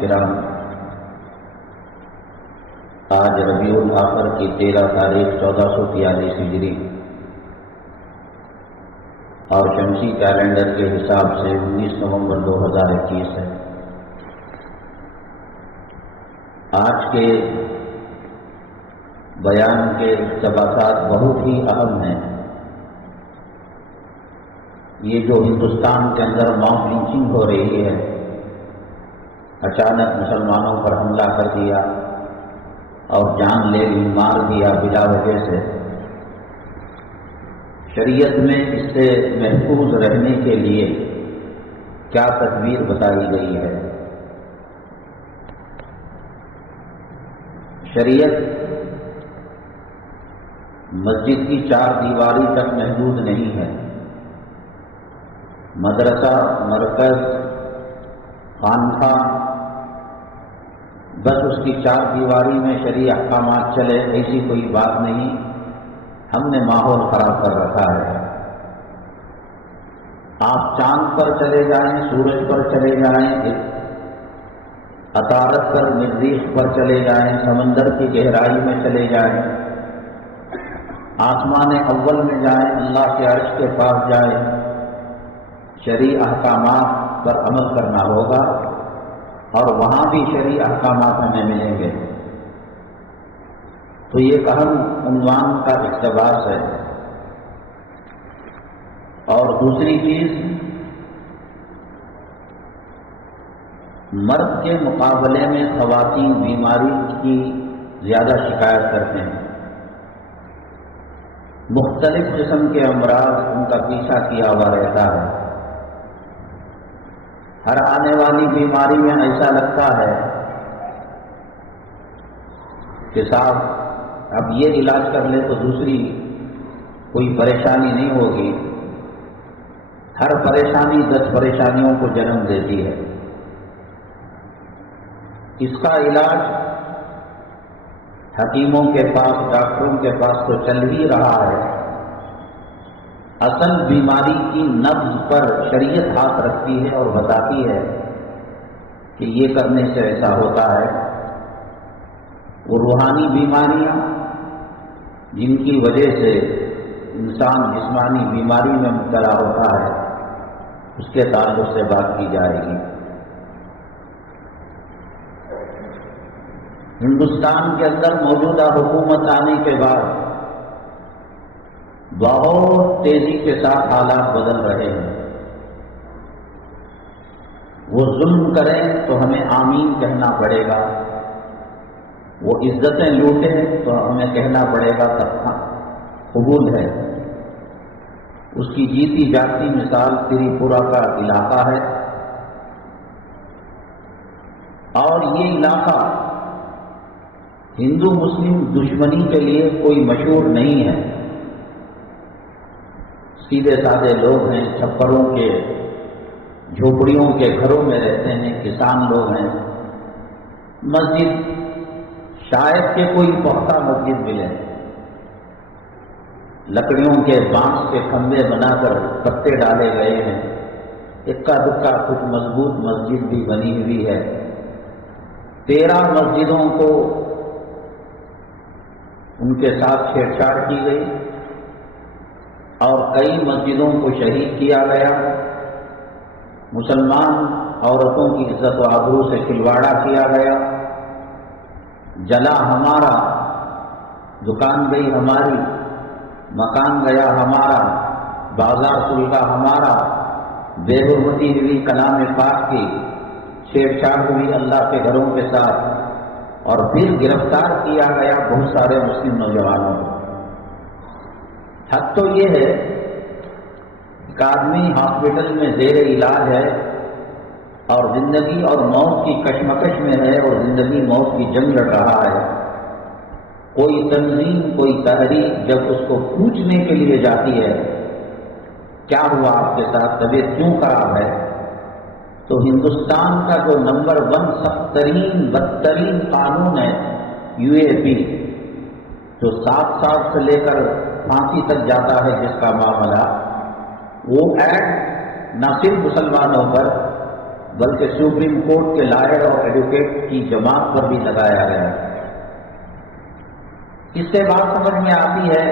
کرام، آج ربیع الاخر کی 13 تاریخ 1443 ہجری اور شمسی کیلنڈر کے حساب سے 19 نومبر 2021 ہے۔ آج کے بیان کے اقتباسات بہت ہی اہم ہیں۔ یہ جو ہندوستان کے اندر ماس لنچنگ ہو رہی ہے، اچانک مسلمانوں پر حملہ کر دیا اور جان لے لی، مار دیا بلا وجہ سے، شریعت میں اس سے محفوظ رہنے کے لیے کیا تدبیر بتائی گئی ہے؟ شریعت مسجد کی 4 دیواری تک محدود نہیں ہے۔ مدرسہ، مرکز، خانقاہ، بس اس کی 4 دیواری میں شرعی احکامات چلے، ایسی کوئی بات نہیں۔ ہم نے ماحول خراب کر رکھا ہے۔ آپ چاند پر چلے جائیں، سورج پر چلے جائیں، عطارد پر، مریخ پر چلے جائیں، سمندر کی گہرائی میں چلے جائیں، آسمان اول میں جائیں، اللہ کے عرش کے پاس جائیں، شرعی احکامات پر عمل کرنا ہوگا اور وہاں بھی شرعی احکامات ہمیں ملیں گے۔ تو یہ ایک اہم عنوان کا اقتباس ہے۔ اور دوسری چیز، مرد کے مقابلے میں خواتین بیماری کی زیادہ شکایت کرتے ہیں۔ مختلف قسم کے امراض ان کا پیچھا کیا ہوا رہتا ہے۔ ہر آنے والی بیماری میں ایسا لگتا ہے کہ صاحب اب یہ علاج کر لے تو دوسری کوئی پریشانی نہیں ہوگی۔ ہر پریشانی 10 پریشانیوں کو جنم دیتی ہے۔ اس کا علاج حکیموں کے پاس، ڈاکٹروں کے پاس تو چل ہی رہا ہے۔ اصل بیماری کی نبض پر شریعت ہاتھ رکھتی ہے اور بتاتی ہے کہ یہ کرنے سے ایسا ہوتا ہے۔ وہ روحانی بیماریاں جن کی وجہ سے انسان جسمانی بیماری میں مبتلا ہوتا ہے، اس کے تعلق سے بات کی جائے گی۔ ہندوستان کے اندر موجودہ حکومت آنے کے بعد بہت تیزی کے ساتھ حالات بدل رہے ہیں۔ وہ ظلم کریں تو ہمیں آمین کہنا پڑے گا، وہ عزتیں لوٹیں تو ہمیں کہنا پڑے گا تب قبول ہے۔ اس کی جیتی جاتی مثال تریپورہ کا علاقہ ہے، اور یہ علاقہ ہندو مسلم دشمنی کے لیے کوئی مشہور نہیں ہے۔ سیدھے سادے لوگ ہیں، چھپروں کے جھوپڑیوں کے گھروں میں رہتے ہیں، کسان لوگ ہیں۔ مسجد شاید کہ کوئی پختہ مسجد ملے، لکڑیوں کے بانس کے کھمبے بنا کر پتے ڈالے گئے ہیں، اکا دکا کچھ مضبوط مسجد بھی بنی ہوئی ہے۔ 13 مسجدوں کو ان کے ساتھ چھیڑ چھاڑ کی گئی اور کئی مسجدوں کو شہید کیا گیا۔ مسلمان عورتوں کی عزت و آبرو سے کھلواڑا کیا گیا۔ جلا ہمارا، دکان گئی ہماری، مکان گیا ہمارا، بازار سلگا ہمارا، بے حرمتی ہوئی کلام پاک کی، چھیڑ چھاڑ ہوئی اللہ کے گھروں کے ساتھ، اور پھر گرفتار کیا گیا بہت سارے مسلم نوجوانوں کو۔ حق تو یہ ہے کہ آدمی ہاسپٹل میں زیر علاج ہے اور زندگی اور موت کی کشمکش میں ہے اور زندگی موت کی جنگ لڑ رہا ہے۔ کوئی تنظیم، کوئی تحریک جب اس کو پوچھنے کے لیے جاتی ہے کیا ہوا آپ کے ساتھ، طبیعت کیوں خراب ہے، تو ہندوستان کا جو نمبر 1 سخت ترین بدترین قانون ہے UAP، جو 7 سال سے لے کر پھانسی تک جاتا ہے جس کا معاملہ، وہ ایڈ نہ صرف مسلمانوں پر بلکہ سپریم کورٹ کے لائر اور ایڈوکیٹ کی جماعت پر بھی لگایا گیا۔ اس سے بات سمجھ میں آتی ہے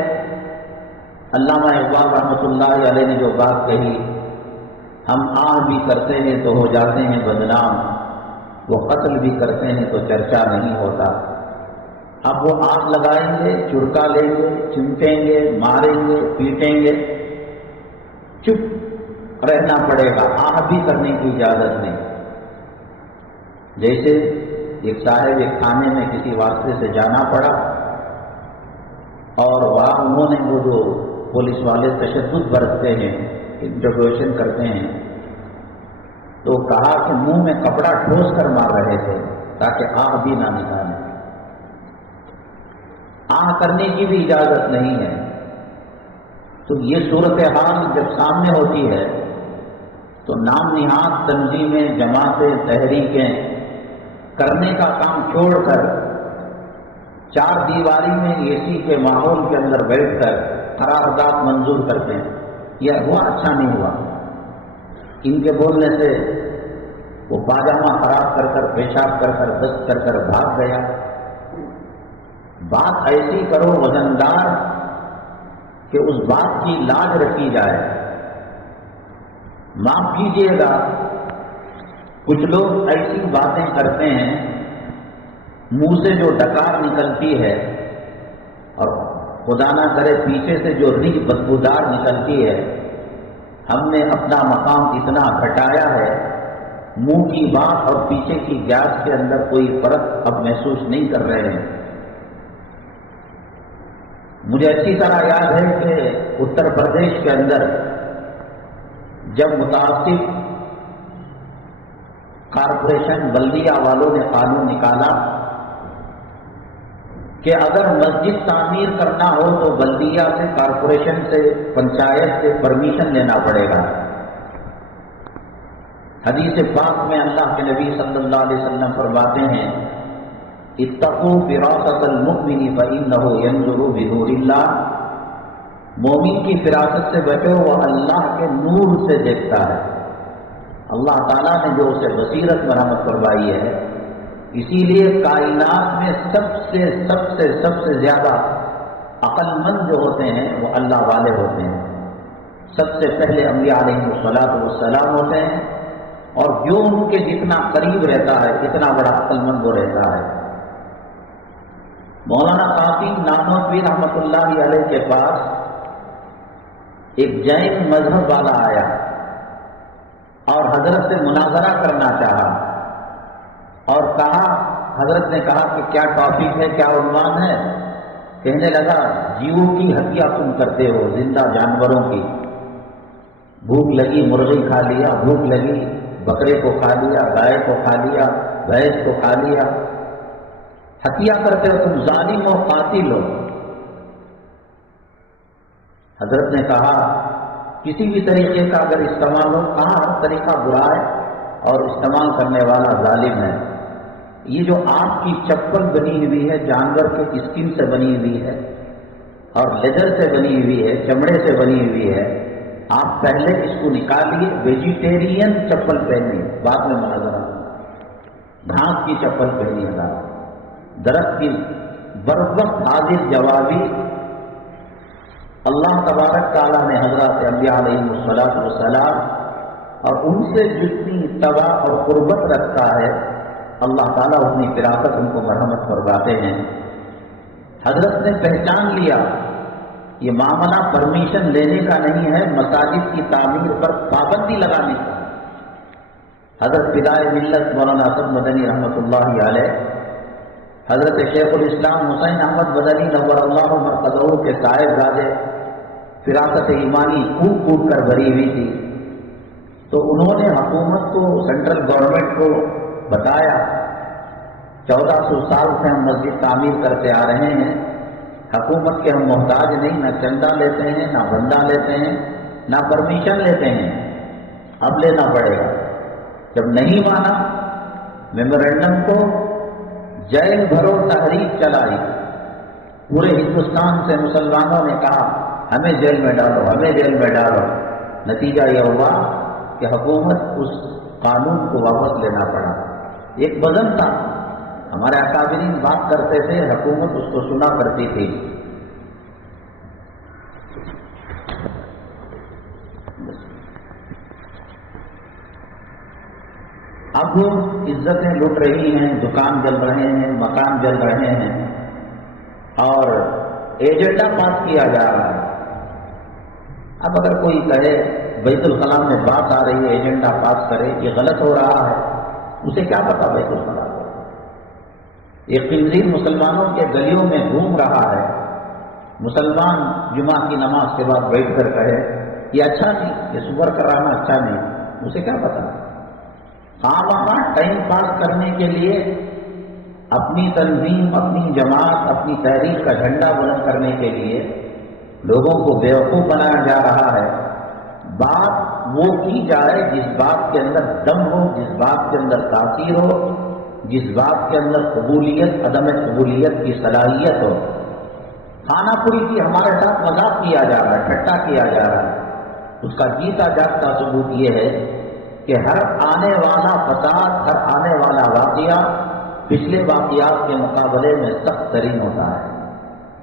علامہ اقبال رحمۃ اللہ علیہ نے جو بات کہی، ہم آہ بھی کرتے ہیں تو ہو جاتے ہیں بدنام، وہ قتل بھی کرتے ہیں تو چرچا نہیں ہوتا۔ اب وہ آگ لگائیں گے، چرکا لیں گے، چمٹیں گے، ماریں گے، پیٹیں گے، چپ رہنا پڑے گا، آہ بھی کرنے کی اجازت نہیں۔ جیسے ایک صاحب ایک تھانے میں کسی واسطے سے جانا پڑا اور وہاں انہوں نے وہ جو پولیس والے تشدد برتتے ہیں، انٹروگیشن کرتے ہیں، تو کہا کہ منہ میں کپڑا ٹھوس کر مار رہے تھے تاکہ آہ بھی نہ نکالیں۔ آہ کرنے کی بھی اجازت نہیں ہے۔ تو یہ صورتحال جب سامنے ہوتی ہے تو نام نہاد تنظیمیں، جماعتیں، تحریکیں کرنے کا کام چھوڑ کر چار دیواری میں اے سی کے ماحول کے اندر بیٹھ کر قرارداد منظور کرتے ہیں، یہ ہوا اچھا نہیں ہوا۔ ان کے بولنے سے وہ پاجامہ خراب کر کر، پیشاب کر کر، دست کر کر بھاگ گیا۔ بات ایسی کرو وزندار کہ اس بات کی لاج رکھی جائے۔ معاف کیجیے گا، کچھ لوگ ایسی باتیں کرتے ہیں، منہ سے جو ڈکار نکلتی ہے اور خدا نہ کرے پیچھے سے جو ریح بدبودار نکلتی ہے۔ ہم نے اپنا مقام اتنا گھٹایا ہے، منہ کی بات اور پیچھے کی گیس کے اندر کوئی فرق اب محسوس نہیں کر رہے ہیں۔ مجھے اچھی طرح یاد ہے کہ اتر پردیش کے اندر جب متعصب کارپوریشن بلدیہ والوں نے قانون نکالا کہ اگر مسجد تعمیر کرنا ہو تو بلدیہ سے، کارپوریشن سے، پنچایت سے پرمیشن لینا پڑے گا۔ حدیث پاک میں اللہ کے نبی صلی اللہ علیہ وسلم فرماتے ہیں، اتقوا فراست المؤمن فإنه ينظر بنور اللہ، مومن کی فراست سے بچو، وہ اللہ کے نور سے دیکھتا ہے۔ اللہ تعالیٰ نے جو اسے بصیرت مرحمت فرمائی ہے، اسی لیے کائنات میں سب سے زیادہ عقل مند جو ہوتے ہیں وہ اللہ والے ہوتے ہیں۔ سب سے پہلے انبیاء علیہ السلام ہوتے ہیں، اور جو ان کے جتنا قریب رہتا ہے اتنا بڑا عقل مند وہ رہتا ہے۔ مولانا قاسم نانوتوی رحمۃ اللہ علیہ کے پاس ایک جین مذہب والا آیا اور حضرت سے مناظرہ کرنا چاہا، اور کہا، حضرت نے کہا کہ کیا ٹاپک ہے، کیا عنوان ہے؟ کہنے لگا جیووں کی ہتیا تم کرتے ہو، زندہ جانوروں کی، بھوک لگی مرغی کھا لیا، بھوک لگی بکرے کو کھا لیا، گائے کو کھا لیا، بھینس کو کھا لیا، ہتیا کرتے ہو تم، ظالم ہو، قاتل ہو۔ حضرت نے کہا کسی بھی طریقے کا اگر استعمال ہو، کہاں ہر طریقہ برا ہے اور استعمال کرنے والا ظالم ہے۔ یہ جو آپ کی چپل بنی ہوئی ہے جانور کے اسکن سے بنی ہوئی ہے اور لیدر سے بنی ہوئی ہے، چمڑے سے بنی ہوئی ہے، آپ پہلے اس کو نکالیے، ویجیٹیرین چپل پہنیے، بعد میں مناظرہ، گھاس کی چپل پہنیے گا، درخت کی بر وقت حاضر جوابی۔ اللہ تبارک تعالیٰ نے حضرات انبیاء علیہ السلام اور ان سے جتنی اتباع اور قربت رکھتا ہے اللہ تعالیٰ اپنی فراست ان کو مرحمت فرماتے ہیں۔ حضرت نے پہچان لیا یہ معاملہ پرمیشن لینے کا نہیں ہے، مساجد کی تعمیر پر پابندی لگانے کا۔ حضرت فدائے ملت مولانا اسد مدنی رحمۃ اللہ علیہ، حضرت شیخ الاسلام حسین احمد مدنی نور اللہ مرقدہ کے صاحبزادے، فراست ایمانی کود کود کر بھری ہوئی تھی، تو انہوں نے حکومت کو، سینٹرل گورنمنٹ کو بتایا 1400 سال سے ہم مسجد تعمیر کرتے آ رہے ہیں، حکومت کے ہم محتاج نہیں، نہ چندہ لیتے ہیں، نہ بندہ لیتے ہیں، نہ پرمیشن لیتے ہیں، اب لینا پڑے گا۔ جب نہیں مانا، میمورینڈم کو جیل بھرو تحریک چلائی، پورے ہندوستان سے مسلمانوں نے کہا ہمیں جیل میں ڈالو، ہمیں جیل میں ڈالو۔ نتیجہ یہ ہوا کہ حکومت اس قانون کو واپس لینا پڑا. ایک وزن تھا. ہمارے اکابرین بات کرتے تھے، حکومت اس کو سنا کرتی تھی. اب عزتیں لٹ رہی ہیں، دکان جل رہے ہیں، مکان جل رہے ہیں، اور ایجنڈا پاس کیا جا رہا ہے. اب اگر کوئی کہے بیت الخلاء میں بات آ رہی ہے، ایجنڈا پاس کرے، یہ غلط ہو رہا ہے، اسے کیا پتا بیت الخلاء کو؟ یہ خنزیر مسلمانوں کے گلیوں میں گھوم رہا ہے. مسلمان جمعہ کی نماز کے بعد بیٹھ کر کہے یہ اچھا نہیں، یہ سور کرانا اچھا نہیں، اسے کیا پتا؟ خامخواہ ٹائم پاس کرنے کے لیے اپنی تنظیم، اپنی جماعت، اپنی تحریک کا جھنڈا بلند کرنے کے لیے لوگوں کو بیوقوف بنایا جا رہا ہے. بات وہ کی جائے جس بات کے اندر دم ہو، جس بات کے اندر تاثیر ہو، جس بات کے اندر قبولیت، عدم قبولیت کی صلاحیت ہو. کھانا پوری کی ہمارے ساتھ مذاق کیا جا رہا ہے، ٹھٹا کیا جا رہا ہے. اس کا جیتا جاگتا ثبوت یہ ہے کہ ہر آنے والا فساد، ہر آنے والا واقعہ پچھلے واقعات کے مقابلے میں سخت ترین ہوتا ہے.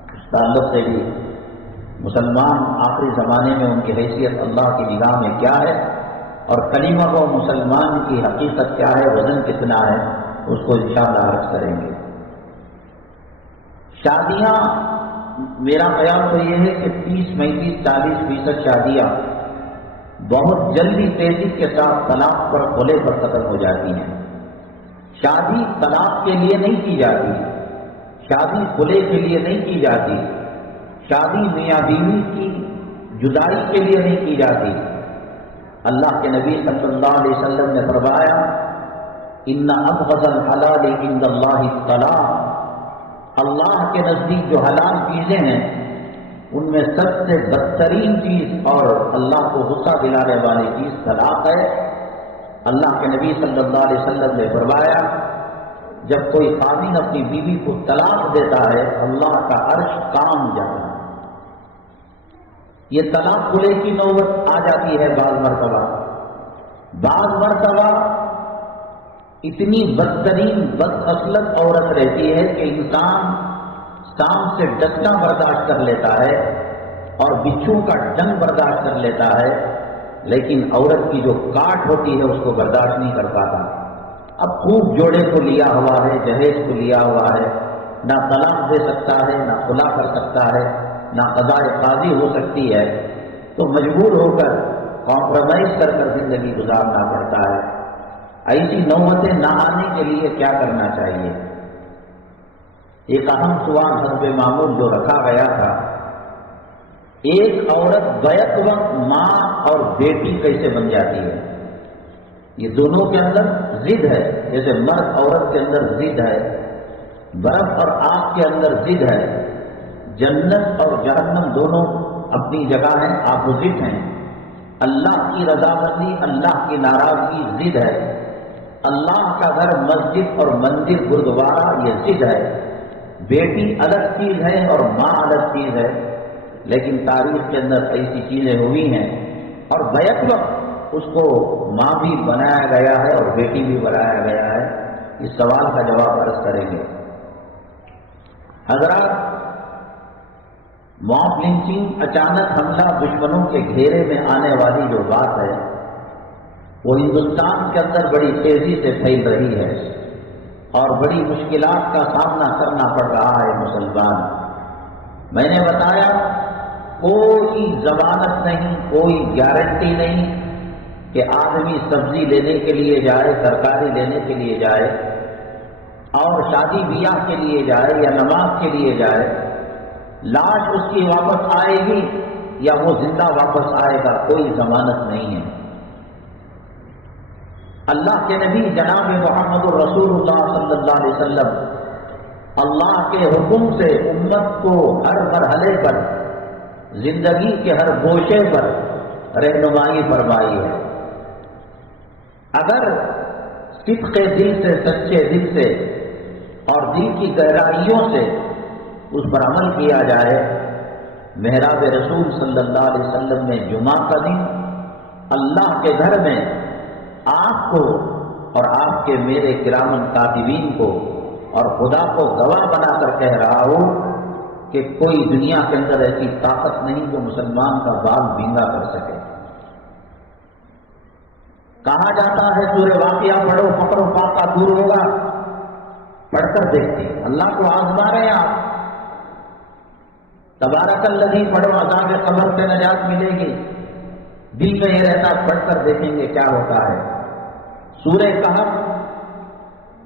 اس تعلق سے بھی مسلمان آخری زمانے میں ان کی حیثیت اللہ کی نگاہ میں کیا ہے، اور کلمہ و مسلمان کی حقیقت کیا ہے، وزن کتنا ہے، اس کو انشاءاللہ عرض کریں گے. شادیاں، میرا خیال تو یہ ہے کہ 30، 35، 40% شادیاں بہت جلدی تیزی کے ساتھ طلاق پر کھلے پر ختم ہو جاتی ہیں. شادی طلاق کے لیے نہیں کی جاتی، شادی کھلے کے لیے نہیں کی جاتی، شادی میاں بیوی کی جدائی کے لیے نہیں کی جاتی. اللہ کے نبی صلی اللہ علیہ وسلم نے فرمایا ان ابغض الحلال عند اللہ الطلاق. اللہ کے نزدیک جو حلال چیزیں ہیں ان میں سب سے بدترین چیز اور اللہ کو غصہ دلانے والی چیز طلاق ہے. اللہ کے نبی صلی اللہ علیہ وسلم نے فرمایا جب کوئی خاوند اپنی بیوی کو طلاق دیتا ہے اللہ کا عرش کام جاتا ہے. یہ طلاق کھلے کی نوبت آ جاتی ہے بعض مرتبہ اتنی بدترین بدخصلت عورت رہتی ہے کہ انسان سام سے ڈسنا برداشت کر لیتا ہے اور بچھو کا ڈنگ برداشت کر لیتا ہے، لیکن عورت کی جو کاٹ ہوتی ہے اس کو برداشت نہیں کر پاتا. اب خوب جوڑے کو لیا ہوا ہے، جہیز کو لیا ہوا ہے، نہ طلاق دے سکتا ہے، نہ خلا کر سکتا ہے، نہ قضاء قاضی ہو سکتی ہے، تو مجبور ہو کر کمپرومائز کر کر زندگی گزارنا پڑتا ہے. ایسی نوبتیں نہ آنے کے لیے کیا کرنا چاہیے؟ ایک اہم سوال حسب معمول جو رکھا گیا تھا، ایک عورت بیک وقت ماں اور بیٹی کیسے بن جاتی ہے؟ یہ دونوں کے اندر ضد ہے، جیسے مرد عورت کے اندر ضد ہے، برف اور آگ کے اندر ضد ہے. جنت اور جہنم دونوں اپنی جگہ ہیں، اپوزٹ ہیں. اللہ کی رضامندی، اللہ کی ناراضگی ضد ہے. اللہ کا گھر مسجد اور مندر گردوارہ یہ ضد ہے. بیٹی الگ چیز ہے اور ماں الگ چیز ہے، لیکن تاریخ کے اندر ایسی چیزیں ہوئی ہیں اور بیک وقت اس کو ماں بھی بنایا گیا ہے اور بیٹی بھی بنایا گیا ہے. اس سوال کا جواب عرض کریں گے. حضرات، موب لنچنگ، اچانک حملہ، دشمنوں کے گھیرے میں آنے والی جو بات ہے وہ ہندوستان کے اندر بڑی تیزی سے پھیل رہی ہے اور بڑی مشکلات کا سامنا کرنا پڑ رہا ہے مسلمان. میں نے بتایا کوئی ضمانت نہیں، کوئی گارنٹی نہیں کہ آدمی سبزی لینے کے لیے جائے، ترکاری لینے کے لیے جائے اور شادی بیاہ کے لیے جائے یا نماز کے لیے جائے، لاش اس کی واپس آئے گی یا وہ زندہ واپس آئے گا، کوئی ضمانت نہیں ہے. اللہ کے نبی جناب محمد الرسول اللہ صلی اللہ علیہ وسلم اللہ کے حکم سے امت کو ہر مرحلے پر، زندگی کے ہر گوشے پر رہنمائی فرمائی ہے. اگر صدق دل سے، سچے دل سے اور دل کی گہرائیوں سے اس پر عمل کیا جائے، محراب رسول صلی اللہ علیہ وسلم نے جمعہ کا دن اللہ کے گھر میں آپ کو اور آپ کے میرے کرامن کاتبین کو اور خدا کو گواہ بنا کر کہہ رہا ہوں کہ کوئی دنیا کے اندر ایسی طاقت نہیں جو مسلمان کا بال بینگا کر سکے۔ کہا جاتا ہے سورہ واقعہ پڑھو فقر و فاقہ دور ہوگا، پڑھ کر دیکھتے ہیں اللہ کو آزما رہے ہیں آپ۔ تبارک الذی پڑھو عذاب قبر سے نجات ملے گی، دل میں یہ رہتا پڑھ کر دیکھیں گے کیا ہوتا ہے۔ سورہ کہف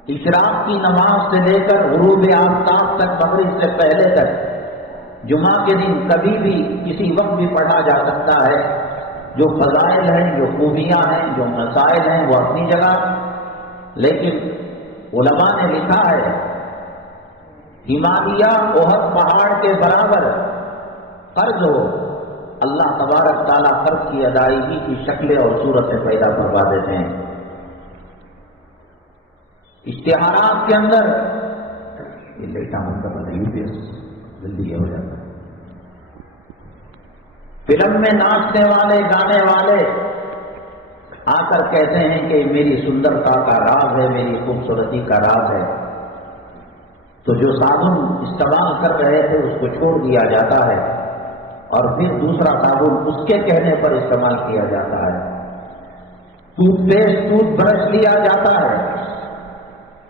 اشراق کی نماز سے لے کر غروب آفتاب تک، مغرب سے پہلے تک، جمعہ کے دن کبھی بھی کسی وقت بھی پڑھا جا سکتا ہے۔ جو فضائل ہیں، جو خوبیاں ہیں، جو مسائل ہیں وہ اپنی جگہ، لیکن علماء نے لکھا ہے ہمالیہ احد پہاڑ کے برابر قرض ہو، اللہ تبارک تعالیٰ قرض کی ادائیگی کی شکلیں اور صورتیں پیدا کروا دیتے ہیں۔ اشتہارات کے اندر یہ لیٹا منتقل ہے، UPS جلدی یہ ہو جاتا ہے۔ فلم میں ناچنے والے گانے والے آ کر کہتے ہیں کہ میری سندرتا کا راز ہے، میری خوبصورتی کا راز ہے، تو جو صابن استعمال کر رہے تھے اس کو چھوڑ دیا جاتا ہے اور پھر دوسرا صابن اس کے کہنے پر استعمال کیا جاتا ہے۔ ٹوتھ پیسٹ، ٹوتھ برش لیا جاتا ہے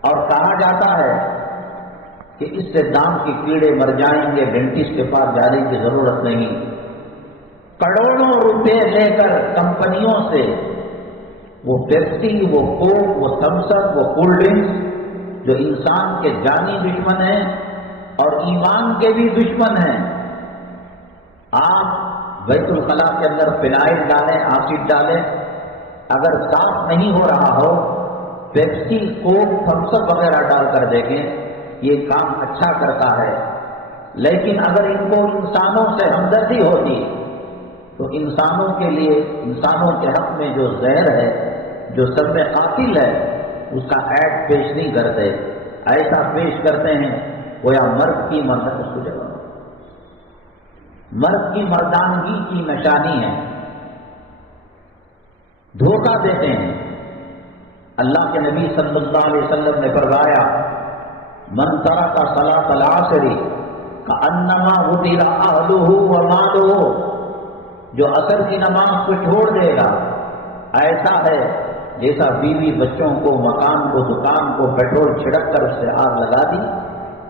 اور کہا جاتا ہے کہ اس سے دانت کے کیڑے مر جائیں گے، ڈینٹسٹ کے پاس جانے کی ضرورت نہیں۔ کروڑوں روپے لے کر کمپنیوں سے وہ پیپسی، وہ کوک، وہ تھمس اپ، وہ کولڈ ڈرنکس جو انسان کے جانی دشمن ہیں اور ایمان کے بھی دشمن ہیں، آپ بیت الخلاء کے اندر فنائل ڈالیں، ایسڈ ڈالیں، اگر صاف نہیں ہو رہا ہو پیپسی، کوک، تھمس اپ وغیرہ ڈال کر دیکھیں، یہ کام اچھا کرتا ہے۔ لیکن اگر ان کو انسانوں سے ہمدردی ہوتی تو انسانوں کے لیے، انسانوں کے حق میں جو زہر ہے، جو سب میں قاتل ہے، اس کا ایڈ پیش نہیں کرتے، ایسا پیش کرتے ہیں وہ یا مرد کی مرد کی مردانگی کی نشانی ہے، دھوکہ دیتے ہیں۔ اللہ کے نبی صلی اللہ علیہ وسلم نے فرمایا من ترک صلاۃ العصر کأنما غدر اہلہ ومالہ، جو عصر کی نماز کو چھوڑ دے گا ایسا ہے جیسا بیوی بچوں کو، مکان کو، دکان کو پیٹرول چھڑک کر اس سے آگ لگا دی،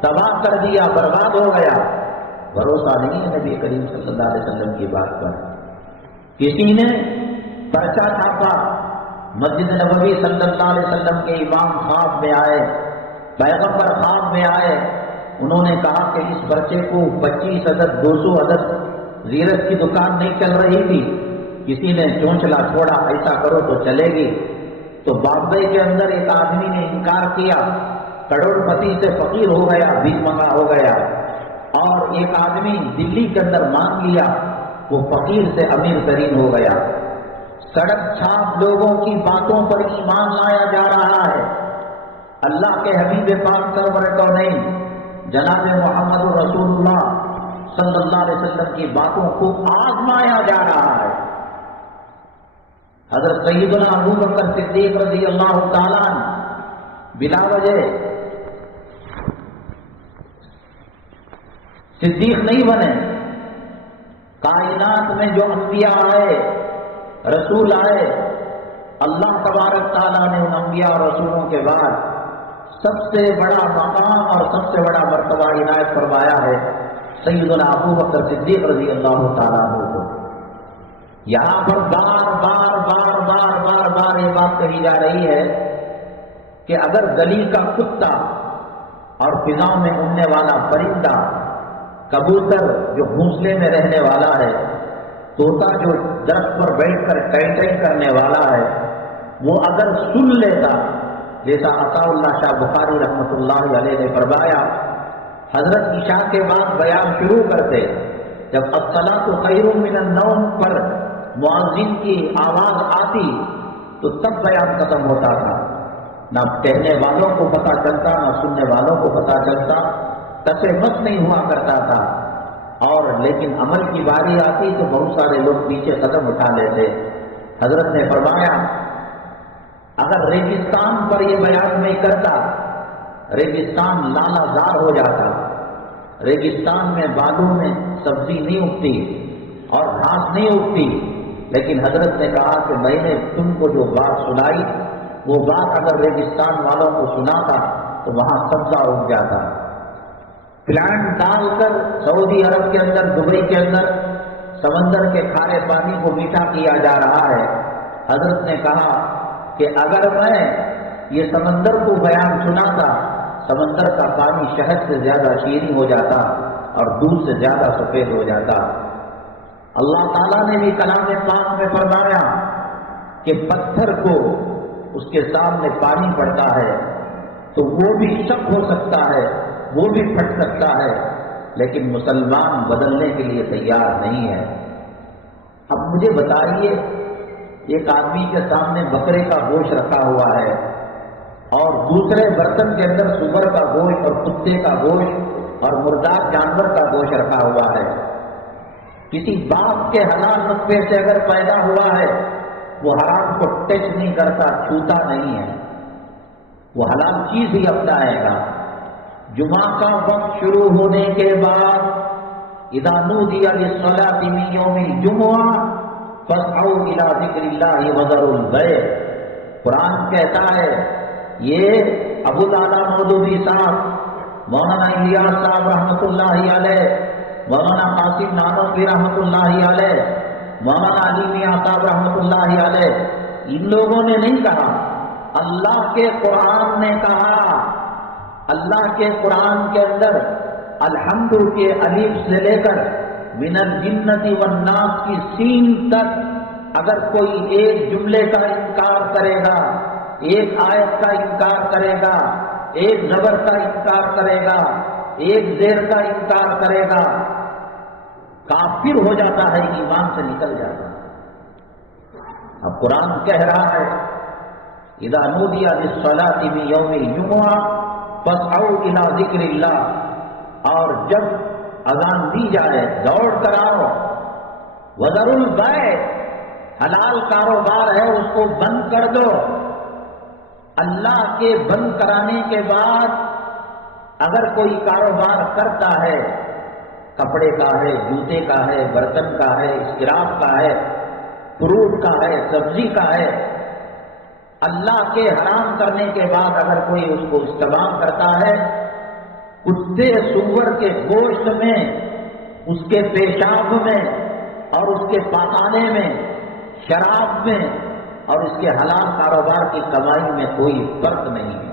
تباہ کر دیا، برباد ہو گیا۔ بھروسہ نہیں ہے نبی کریم صلی اللہ علیہ وسلم کی بات پر۔ کسی نے پرچہ چھاپا، مسجد نبوی صلی اللہ علیہ وسلم کے امام خواب میں آئے، پیغمبر خواب میں آئے، انہوں نے کہا کہ اس بچے کو 25 عدد 200 عدد زیرت کی دکان نہیں چل رہی تھی، کسی نے چونچلا چھوڑا، ایسا کرو تو چلے گی۔ تو بامبے کے اندر ایک آدمی نے انکار کیا، کروڑ پتی سے فقیر ہو گیا، بھیک منگا ہو گیا، اور ایک آدمی دلی کے اندر مان لیا، وہ فقیر سے امیر ترین ہو گیا۔ سڑک چھاپ لوگوں کی باتوں پر ایمان لایا جا رہا ہے، اللہ کے حبیب پاک سرور کونین جناب محمد رسول اللہ صلی اللہ علیہ وسلم کی باتوں کو آزمایا جا رہا ہے۔ حضرت سیدنا ابو بکر صدیق رضی اللہ تعالیٰ عنہ بلا وجہ صدیق نہیں بنے، کائنات میں جو انبیاء آئے، رسول آئے، اللہ تبارک تعالیٰ نے ان انبیاء اور رسولوں کے بعد سب سے بڑا مقام اور سب سے بڑا مرتبہ عنایت فرمایا ہے سیدنا ابو بکر صدیق رضی اللہ تعالیٰ عنہ کو۔ یہاں پر بار بار بار بار بار بار یہ بات کہی جا رہی ہے کہ اگر گلی کا کتا اور فضاؤں میں اڑنے والا پرندہ، کبوتر جو گھونسلے میں رہنے والا ہے، طوطا جو درخت پر بیٹھ کر ٹئی ٹئی کرنے والا ہے، وہ اگر سن لیتا، جیسا عطا اللہ شاہ بخاری رحمۃ اللہ علیہ نے فرمایا، حضرت عشاء کے بعد بیان شروع کرتے، جب الصلاۃ خیر من النوم پر مؤذن کی آواز آتی تو تب بیان ختم ہوتا تھا، نہ کہنے والوں کو پتہ چلتا، نہ سننے والوں کو پتہ چلتا، تسے مس نہیں ہوا کرتا تھا، اور لیکن عمل کی باری آتی تو بہت سارے لوگ پیچھے قدم اٹھا لیتے۔ حضرت نے فرمایا اگر ریگستان پر یہ بیان میں کرتا، ریگستان لالا زار ہو جاتا، ریگستان میں بالوں میں سبزی نہیں اگتی اور گھاس نہیں اگتی، لیکن حضرت نے کہا کہ میں نے تم کو جو بات سنائی وہ بات اگر ریگستان والوں کو سناتا تو وہاں سبزہ اگ جاتا۔ پلانٹ ڈال کر سعودی عرب کے اندر، دبئی کے اندر سمندر کے کھارے پانی کو میٹھا کیا جا رہا ہے۔ حضرت نے کہا کہ اگر میں یہ سمندر کو بیان سناتا، سمندر کا پانی شہد سے زیادہ شیریں ہو جاتا اور دودھ سے زیادہ سفید ہو جاتا۔ اللہ تعالیٰ نے بھی کلام پاک میں فرمایا کہ پتھر کو اس کے سامنے پانی پڑتا ہے تو وہ بھی شک ہو سکتا ہے، وہ بھی پھٹ سکتا ہے، لیکن مسلمان بدلنے کے لیے تیار نہیں ہے۔ اب مجھے بتائیے، ایک آدمی کے سامنے بکرے کا گوشت رکھا ہوا ہے اور دوسرے برتن کے اندر سور کا گوشت اور کتے کا گوشت اور مردار جانور کا گوشت رکھا ہوا ہے۔ کسی باپ کے حلال نطفے سے اگر پیدا ہوا ہے، وہ حرام کو ٹچ نہیں کرتا، چھوتا نہیں ہے، وہ حلال چیز ہی اپنائے گا۔ جمعہ کا وقت شروع ہونے کے بعد اذا نودی للصلاۃ من یوم الجمعہ فاسعوا الی ذکر اللہ وذروا البیع، قرآن کہتا ہے، یہ ابو الاعلیٰ مودودی صاحب، مولانا الیاس صاحب رحمۃ اللہ علیہ، مولانا قاسم نانوتوی رحمۃ اللہ علیہ، مولانا علی میاں صاحب رحمۃ اللہ علیہ، ان لوگوں نے نہیں کہا، اللہ کے قرآن نے کہا۔ اللہ کے قرآن کے اندر الحمد کے الف سے لے کر من الجنۃ والناس کی سین تک اگر کوئی ایک جملے کا انکار کرے گا، ایک آیت کا انکار کرے گا، ایک زبر کا انکار کرے گا، ایک زیر کا انکار کرے گا، کافر ہو جاتا ہے، ایمان سے نکل جاتا ہے۔ اب قرآن کہہ رہا ہے اذا نودی للصلاۃ من یوم الجمعہ فاسعوا الی ذکر اللہ، اور جب اذان دی جائے دوڑ کر آؤ، وذروا البیع، حلال کاروبار ہے اس کو بند کر دو۔ اللہ کے بند کرانے کے بعد اگر کوئی کاروبار کرتا ہے، کپڑے کا ہے، جوتے کا ہے، برتن کا ہے، اسکراپ کا ہے، فروٹ کا ہے، سبزی کا ہے، اللہ کے حرام کرنے کے بعد اگر کوئی اس کو استعمال کرتا ہے، کتے سور کے گوشت میں، اس کے پیشاب میں اور اس کے پاخانے میں، شراب میں اور اس کے حلال کاروبار کی کمائی میں کوئی فرق نہیں ہے۔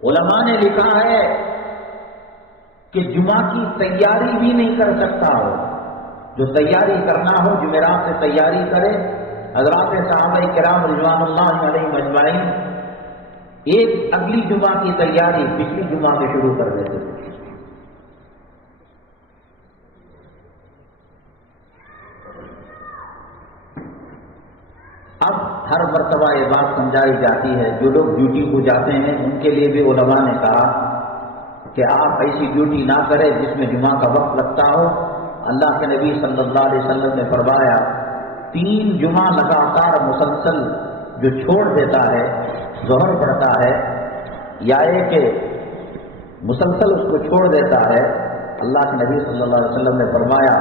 علماء نے لکھا ہے کہ جمعہ کی تیاری بھی نہیں کر سکتا ہو، جو تیاری کرنا ہو جمعرات سے تیاری کرے۔ حضرات صحابہ کرام رضوان اللہ علیہم اجمعین ایک اگلی جمعہ کی تیاری پچھلی جمعہ سے شروع کر دیتے تھے۔ اب ہر مرتبہ یہ بات سمجھائی جاتی ہے، جو لوگ ڈیوٹی کو جاتے ہیں ان کے لیے بھی علماء نے کہا کہ آپ ایسی ڈیوٹی نہ کریں جس میں جمعہ کا وقت لگتا ہو۔ اللہ کے نبی صلی اللہ علیہ وسلم نے فرمایا 3 جمعہ لگاتار مسلسل جو چھوڑ دیتا ہے، ظہر پڑتا ہے یا یہ کہ مسلسل اس کو چھوڑ دیتا ہے، اللہ کے نبی صلی اللہ علیہ وسلم نے فرمایا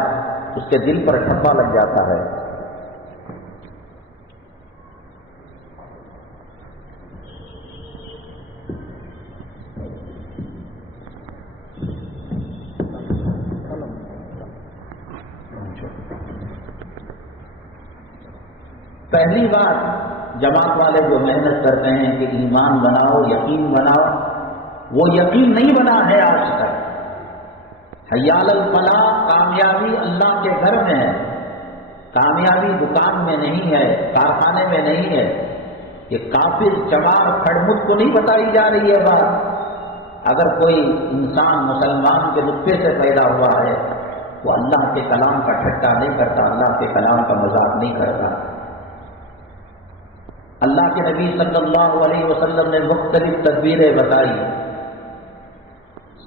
اس کے دل پر ٹھپا لگ جاتا ہے۔ پہلی بات، جماعت والے جو محنت کرتے ہیں کہ ایمان بناؤ، یقین بناؤ، وہ یقین نہیں بنا ہے آج تک۔ حی علی الفلاح، کامیابی اللہ کے گھر میں ہے، کامیابی دکان میں نہیں ہے، کارخانے میں نہیں ہے۔ یہ کافر چمار کھڑمت کو نہیں بتائی جا رہی ہے بات۔ اگر کوئی انسان مسلمان کے نطفے سے پیدا ہوا ہے، وہ اللہ کے کلام کا ٹھٹا نہیں کرتا، اللہ کے کلام کا مذاق نہیں کرتا۔ اللہ کے نبی صلی اللہ علیہ وسلم نے مختلف تدبیریں بتائی۔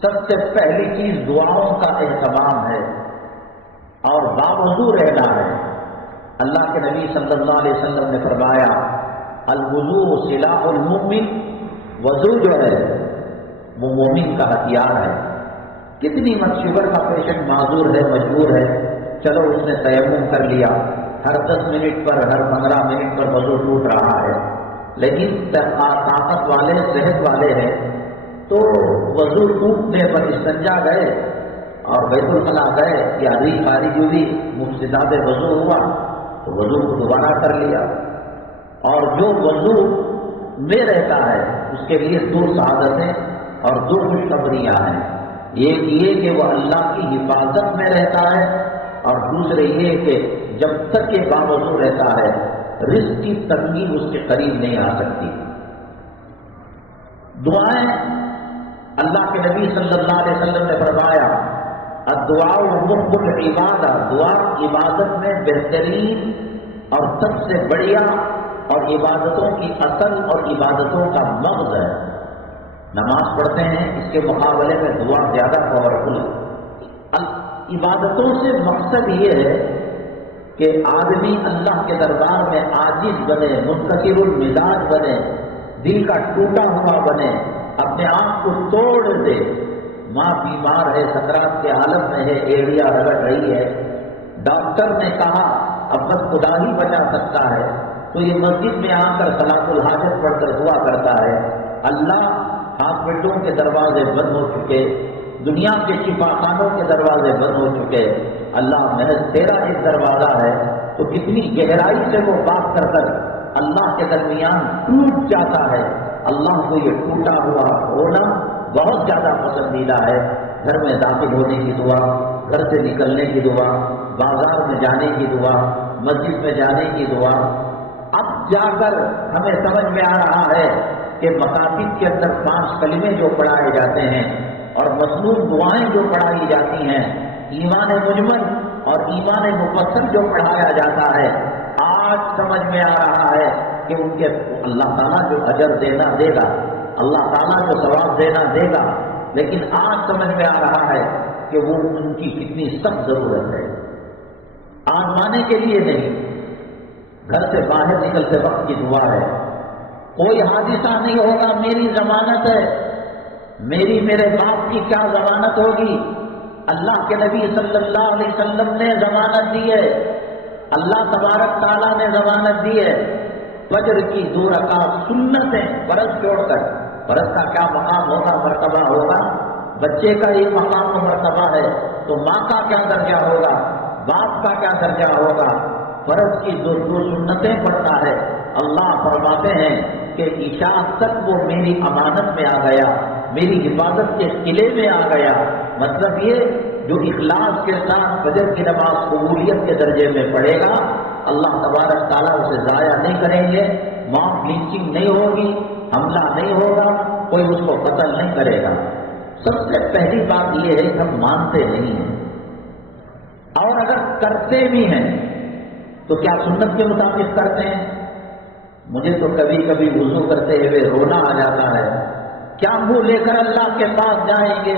سب سے پہلی چیز دعاؤں کا اہتمام ہے اور باوضو رہنا ہے۔ اللہ کے نبی صلی اللہ علیہ وسلم نے فرمایا الوضو سلاح المؤمن، وضو جو ہے وہ مومن کا ہتھیار ہے۔ کتنی شوگر کا پیشنٹ معذور ہے، مجبور ہے، چلو اس نے تیمم کر لیا، ہر 10 منٹ پر ہر 15 منٹ پر وضو ٹوٹ رہا ہے، لیکن طاقت والے صحت والے ہیں تو وضو ٹوٹنے پر استنجا گئے اور بیت الخلا گئے یا ری خارج ہوئی، مفسدات وضو ہوا تو وضو کو دوبارہ کر لیا۔ اور جو وضو میں رہتا ہے اس کے لیے 2 سعادتیں اور 2 خوشخبریاں ہیں، ایک یہ کہ وہ اللہ کی حفاظت میں رہتا ہے، اور دوسرے یہ کہ جب تک یہ باوضو رہتا ہے رزق کی تنگی اس کے قریب نہیں آ سکتی۔ دعائیں، اللہ کے نبی صلی اللہ علیہ وسلم نے فرمایا الدعاء مخ العبادہ، دعا عبادت میں بہترین اور سب سے بڑھیا اور عبادتوں کی اصل اور عبادتوں کا مغز ہے۔ نماز پڑھتے ہیں، اس کے مقابلے میں دعا زیادہ پاورفل ہے۔ عبادتوں سے مقصد یہ ہے کہ آدمی اللہ کے دربار میں عاجز بنے، منکسر المزاج بنے، دل کا ٹوٹا ہوا بنے، اپنے آپ کو توڑ دے۔ ماں بیمار ہے، سکرات کے عالم میں ہے، ایڑیا رگڑ رہی ہے، ڈاکٹر نے کہا اب بس خدا ہی بچا سکتا ہے، تو یہ مسجد میں آ کر صلاۃ الحاجت پڑھ کر دعا کرتا ہے، اللہ ہاسپٹلوں کے دروازے بند ہو چکے، دنیا کے شفا خانوں کے دروازے بند ہو چکے، اللہ محض تیرا ایک دروازہ ہے، تو کتنی گہرائی سے وہ بات کر کر اللہ کے درمیان ٹوٹ جاتا ہے۔ اللہ کو یہ ٹوٹا ہوا ہونا بہت زیادہ پسندیدہ ہے۔ گھر میں داخل ہونے کی دعا، گھر سے نکلنے کی دعا، بازار میں جانے کی دعا، مسجد میں جانے کی دعا۔ اب جا کر ہمیں سمجھ میں آ رہا ہے کہ مکاتب کے اندر 5 کلمے جو پڑھائے جاتے ہیں اور مصنون دعائیں جو پڑھائی جاتی ہیں، ایمان مجمل اور ایمان مفصل جو پڑھایا جاتا ہے، آج سمجھ میں آ رہا ہے کہ ان کے اللہ تعالیٰ جو اجر دینا دے گا، اللہ تعالیٰ جو ثواب دینا دے گا، لیکن آج سمجھ میں آ رہا ہے کہ وہ ان کی کتنی سخت ضرورت ہے۔ آزمانے کے لیے نہیں، گھر سے باہر نکلتے وقت کی دعا ہے۔ کوئی حادثہ نہیں ہوگا، میری ضمانت ہے، میرے باپ کی کیا ضمانت ہوگی؟ اللہ کے نبی صلی اللہ علیہ وسلم نے ضمانت دی ہے، اللہ تبارک تعالیٰ نے ضمانت دی ہے۔ فجر کی 2 رکعت سنتیں فرض چھوڑ کر، فرض کا کیا مقام ہوگا، مرتبہ ہوگا، بچے کا ایک مقام و مرتبہ ہے، تو ماں کا کیا درجہ ہوگا، باپ کا کیا درجہ ہوگا۔ فرض کی 2 سنتیں پڑھتا ہے، اللہ فرماتے ہیں کہ عشاء تک وہ میری امانت میں آ گیا، میری حفاظت کے قلعے میں آ گیا۔ مطلب یہ جو اخلاص کے ساتھ فجر کی نماز قبولیت کے درجے میں پڑھے گا، اللہ تبارک تعالیٰ اسے ضائع نہیں کریں گے، ماں لنچنگ نہیں ہوگی، حملہ نہیں ہوگا، کوئی اس کو قتل نہیں کرے گا۔ سب سے پہلی بات یہ ہے کہ ہم مانتے نہیں ہیں، اور اگر کرتے بھی ہیں تو کیا سنت کے مطابق کرتے ہیں؟ مجھے تو کبھی کبھی وضو کرتے ہوئے رونا آ جاتا ہے، کیا منہ لے کر اللہ کے پاس جائیں گے،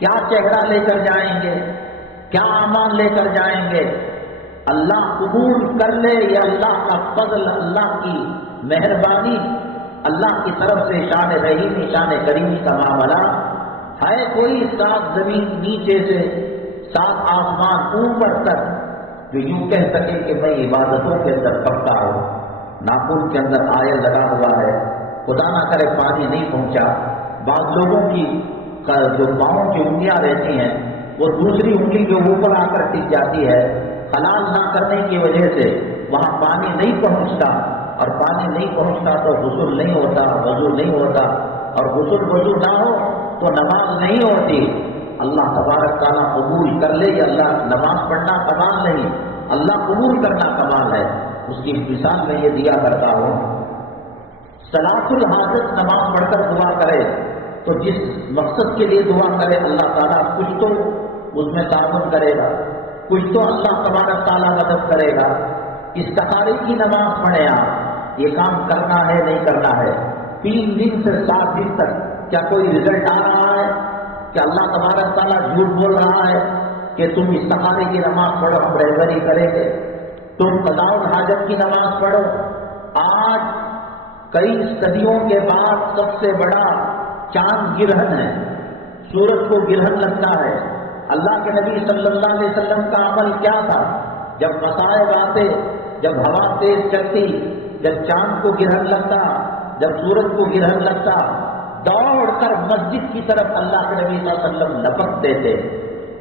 کیا چہرہ لے کر جائیں گے، کیا امان لے کر جائیں گے؟ اللہ قبول کر لے، یہ اللہ کا فضل، اللہ کی مہربانی، اللہ کی طرف سے شان رحیم شان کریمی کا معاملہ ہے۔ کوئی 7 زمین نیچے سے 7 آسمان اوپر تک جو یوں کہہ سکے کہ میں عبادتوں کے اندر پکا ہوں، ناخن کے اندر آئل لگا ہوا ہے، خدا نہ کرے پانی نہیں پہنچا۔ بعض لوگوں کی جو پاؤں کی انگلیاں رہتی ہیں وہ دوسری انگلی جو اوپر آ کر ٹک جاتی ہے، حلال نہ کرنے کی وجہ سے وہاں پانی نہیں پہنچتا، اور پانی نہیں پہنچتا تو غسل نہیں ہوتا، وضو نہیں ہوتا، اور غسل وضو نہ ہو تو نماز نہیں ہوتی۔ اللہ تبارک تعالیٰ قبول کر لے، یہ اللہ نماز پڑھنا کمال نہیں، اللہ قبول کرنا کمال ہے۔ اس کی مثال میں یہ دیا کرتا ہوں، صلاۃ الحاجت نماز پڑھ کر دعا کرے تو جس مقصد کے لیے دعا کرے اللہ تعالیٰ کچھ تو اس میں تعاون کرے گا، کچھ تو اللہ تبارک تعالیٰ مدد کرے گا۔ استخارے کی نماز پڑھیں آپ، یہ کام کرنا ہے نہیں کرنا ہے، 3 دن سے 7 دن تک کیا کوئی رزلٹ آ رہا ہے کہ اللہ تبارک تعالیٰ جھوٹ بول رہا ہے کہ تم استخارے کی نماز پڑھو ہم رہبری کریں گے، تم قضاء الحاجت کی نماز پڑھو آج کئی صدیوں کے بعد سب سے بڑا چاند گرہن ہے، سورج کو گرہن لگتا ہے۔ اللہ کے نبی صلی اللہ علیہ وسلم کا عمل کیا تھا؟ جب مصائب آتے، جب ہوا تیز چلتی، جب چاند کو گرہن لگتا، جب سورج کو گرہن لگتا، دوڑ کر مسجد کی طرف اللہ کے نبی صلی اللہ علیہ وسلم لپکتے تھے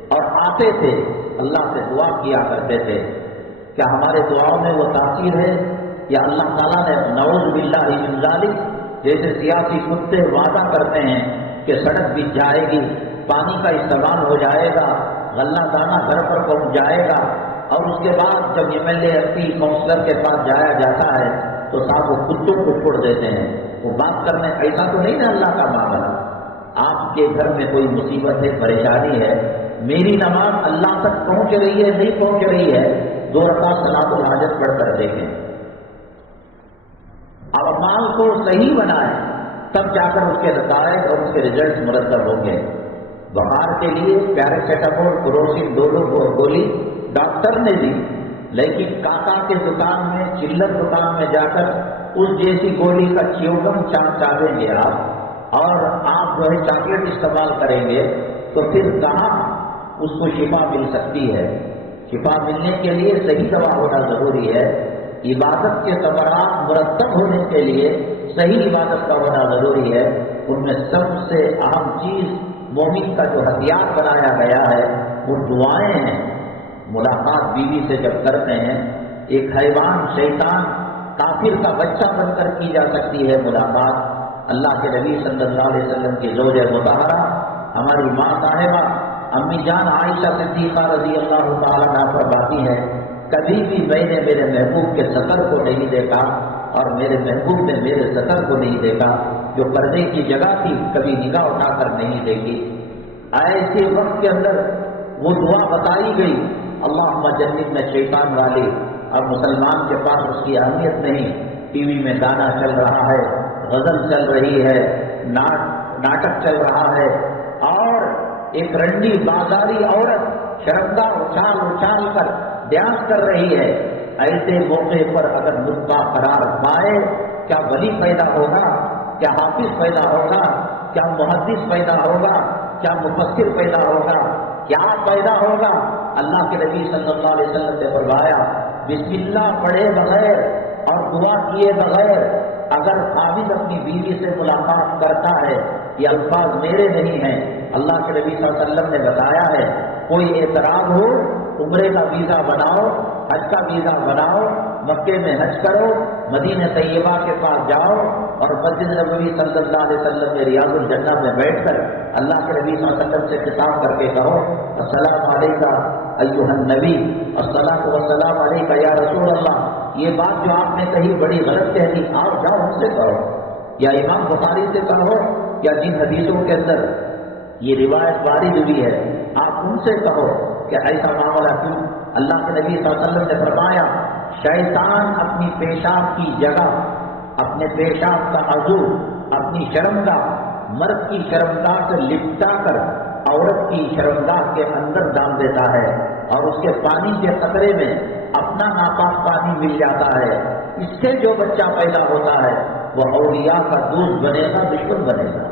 اور آتے تھے، اللہ سے دعا کیا کرتے تھے۔ کیا ہمارے دعاؤں میں وہ تاثیر ہے یا اللہ تعالیٰ نے نعوذ باللہ من ذالک جیسے سیاسی کتے وعدہ کرتے ہیں کہ سڑک بچ جائے گی، پانی کا استعمال ہو جائے گا، غلہ دانہ گھر پر پہنچ جائے گا، اور اس کے بعد جب MLA MP کونسلر کے پاس جایا جاتا ہے تو صاحب وہ کتوں کو چھوڑ دیتے ہیں، وہ بات کرنے ایسا تو نہیں نا اللہ کا معاملہ۔ آپ کے گھر میں کوئی مصیبت ہے، پریشانی ہے، میری نماز اللہ تک پہنچ رہی ہے نہیں پہنچ رہی ہے، 2 رکعت صلاۃ الحاجت پڑھ کر دیکھیں۔ اب اعمال کو صحیح بنائیں، تب جا کر اس کے نتائج اور اس کے رزلٹس مرتب ہوں گے۔ بخار کے لیے پیراسیٹامول کروسین ڈولو گولی ڈاکٹر نے دی، لیکن کاکا کے دکان میں، چلر دکان میں جا کر اس جیسی گولی کا چیوگم چاہیں گے آپ، اور آپ جو ہے چاکلیٹ استعمال کریں گے، تو پھر کہاں اس کو شفا مل سکتی ہے؟ شفا ملنے کے لیے صحیح دوا ہونا ضروری ہے۔ عبادت کے ثمرات مرتب ہونے کے لیے صحیح عبادت کا ہونا ضروری ہے۔ ان میں سب سے اہم چیز مومن کا جو ہتھیار بنایا گیا ہے وہ دعائیں ہیں۔ ملاقات بیوی سے جب کرتے ہیں، ایک حیوان، شیطان، کافر کا بچہ بن کر کی جا سکتی ہے ملاقات۔ اللہ کے نبی صلی اللہ علیہ وسلم کی زوجہ مطہرہ ہماری ماں صاحبہ امی جان عائشہ صدیقہ رضی اللہ تعالیٰ عنہا فرماتی ہے، کبھی بھی میں نے میرے محبوب کے سطر کو نہیں دیکھا اور میرے محبوب نے میرے سطر کو نہیں دیکھا، جو پردے کی جگہ تھی کبھی نگاہ اٹھا کر نہیں دیکھی۔ ایسے وقت کے اندر وہ دعا بتائی گئی، اللہم جنبنا شیطان والی۔ اب مسلمان کے پاس اس کی اہمیت نہیں، ٹی وی میں گانا چل رہا ہے، غزل چل رہی ہے، ناٹک چل رہا ہے، اور ایک رنڈی بازاری عورت شرمگاہ اچھال اچھال کر ڈانس کر رہی ہے۔ ایسے موقع پر اگر نطفہ قرار پائے، کیا ولی پیدا ہوگا؟ کیا حافظ پیدا ہوگا؟ کیا محدث پیدا ہوگا؟ کیا مفسر پیدا ہوگا؟ کیا پیدا ہوگا؟ اللہ کے نبی صلی اللہ علیہ وسلم نے فرمایا، بسم اللہ پڑھے بغیر اور دعا کیے بغیر اگر عابد اپنی بیوی سے ملاقات کرتا ہے، یہ الفاظ میرے نہیں ہیں، اللہ کے نبی صلی اللہ علیہ وسلم نے بتایا ہے، کوئی اعتراض ہو عمرے کا ویزا بناؤ، حج کا ویزا بناؤ، مکے میں حج کرو، مدینہ طیبہ کے پاس جاؤ اور مسجد نبوی صلی اللہ علیہ وسلم میں ریاض الجنہ میں بیٹھ کر اللہ کے نبی صلی اللہ علیہ وسلم سے خطاب کر کے کہو، السلام علیکہ ایھا النبی، الصلاۃ والسلام علیکہ یا رسول اللہ۔ یہ بات جو آپ نے کہی بڑی غلط کہہ دی، آپ جاؤ ان سے کہو، یا امام بخاری سے کہو، یا جن حدیثوں کے اندر یہ روایت وارد ہوئی ہے آپ ان سے کہو کہ ایسا معاملہ کیوں۔ اللہ کے نبی صلی اللہ علیہ وسلم نے فرمایا، شیطان اپنی پیشاب کی جگہ، اپنے پیشاب کا عضو، اپنی شرمگاہ مرد کی شرمگاہ سے لپٹا کر عورت کی شرمگاہ کے اندر ڈال دیتا ہے، اور اس کے پانی کے قطرے میں اپنا ناپاک پانی مل جاتا ہے۔ اس سے جو بچہ پیدا ہوتا ہے وہ اولیاء کا دوست بنے گا، دشمن بنے گا،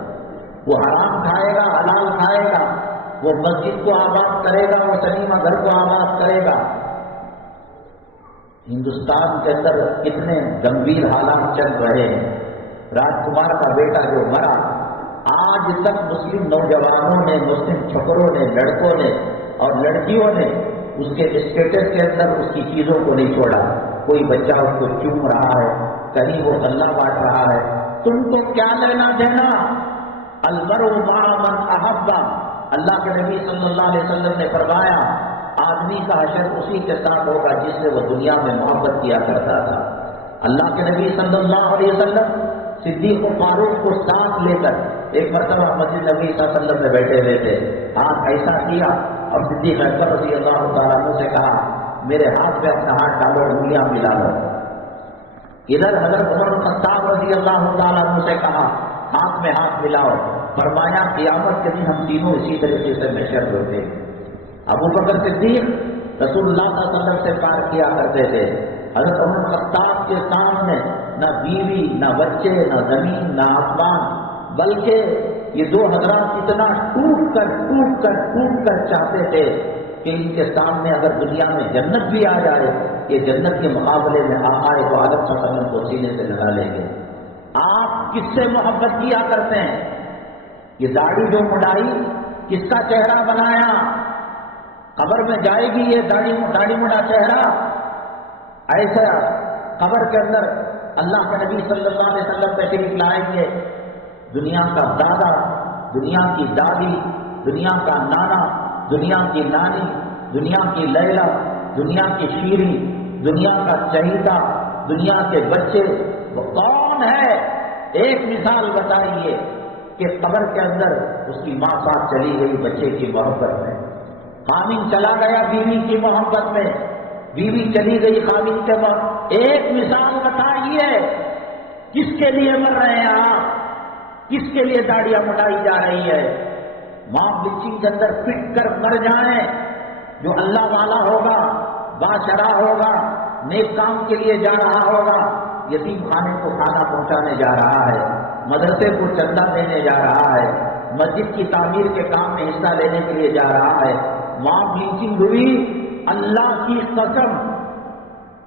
وہ حرام کھائے گا، حلال کھائے گا، وہ مسجد کو آباد کرے گا، وہ سنیما گھر کو آباد کرے گا۔ ہندوستان کے اندر کتنے گمبھیر حالات چل رہے ہیں۔ راجکمار کا بیٹا جو مرا، آج تک مسلم نوجوانوں نے، مسلم چھوکروں نے، لڑکوں نے اور لڑکیوں نے اس کے اسٹیٹس کے اندر اس کی چیزوں کو نہیں چھوڑا۔ کوئی بچہ اس کو چوم رہا ہے، کہیں وہ غلہ بانٹ رہا ہے، تم کو کیا لینا دینا؟ المرء مع من احب۔ اللہ کے نبی صلی اللہ علیہ وسلم نے فرمایا، آدمی کا حشر اسی کے ساتھ ہوگا جس سے وہ دنیا میں محبت کیا کرتا تھا۔ اللہ کے نبی صلی اللہ علیہ وسلم صدیق و فاروق کو ساتھ لے کر ایک مرتبہ مسجد نبی صلی اللہ علیہ وسلم میں بیٹھے ہوئے تھے، ہاتھ ایسا کیا اور صدیق اکبر رضی اللہ تعالیٰ عنہ سے کہا، میرے ہاتھ میں اپنا ہاتھ ڈالو، انگلیاں ملا لو۔ ادھر حضرت عمر بن خطاب رضی اللہ تعالیٰ عنہ سے کہا، ہاتھ میں ہاتھ ملاؤ۔ فرمایا قیامت کے دن ہم تینوں اسی طریقے سے محشر ہوتے۔ ابو بکر صدیق رسول اللہ صلی اللہ علیہ وسلم سے پار کیا کرتے تھے، حضرت عمر بن خطاب کے سامنے نہ بیوی، نہ بچے، نہ زمین، نہ آسمان، بلکہ یہ دو حضرات اتنا ٹوٹ کر چاہتے تھے کہ ان کے سامنے اگر دنیا میں جنت بھی آ جائے، یہ جنت کے مقابلے میں آقا دو عالم صلی اللہ علیہ وسلم کو سینے سے لگا لیں گے۔ آپ کس سے محبت کیا کرتے ہیں؟ یہ داڑھی جو مڈائی، کس کا چہرہ بنایا؟ قبر میں جائے گی یہ داڑھی مڈا چہرہ؟ ایسا قبر کے اندر اللہ کے نبی صلی اللہ علیہ وسلم تشریف لائیں گے، دنیا کا دادا، دنیا کی دادی، دنیا کا نانا، دنیا کی نانی، دنیا کی لیلا، دنیا کی شیری، دنیا کا چہیتا، دنیا کے بچے، وہ کون ہے؟ ایک مثال بتائیے کہ قبر کے اندر اس کی ماں ساتھ چلی گئی بچے کی محبت میں، خامن چلا گیا بیوی کی محبت میں، بیوی چلی گئی خامن کے بعد۔ ایک مثال بتائیے کس کے لیے مر رہے ہیں آپ؟ کس کے لیے داڑیاں مٹائی جا رہی ہے؟ ماں بچی کے اندر پٹ کر مر جائیں، جو اللہ والا ہوگا، باشرا ہوگا، نیک کام کے لیے جا رہا ہوگا، یتیم خانے کو کھانا پہنچانے جا رہا ہے، مدرسے کو چندہ دینے جا رہا ہے، مسجد کی تعمیر کے کام میں حصہ لینے کے لیے جا رہا ہے، وہاں بلیچنگ ہوئی، اللہ کی قسم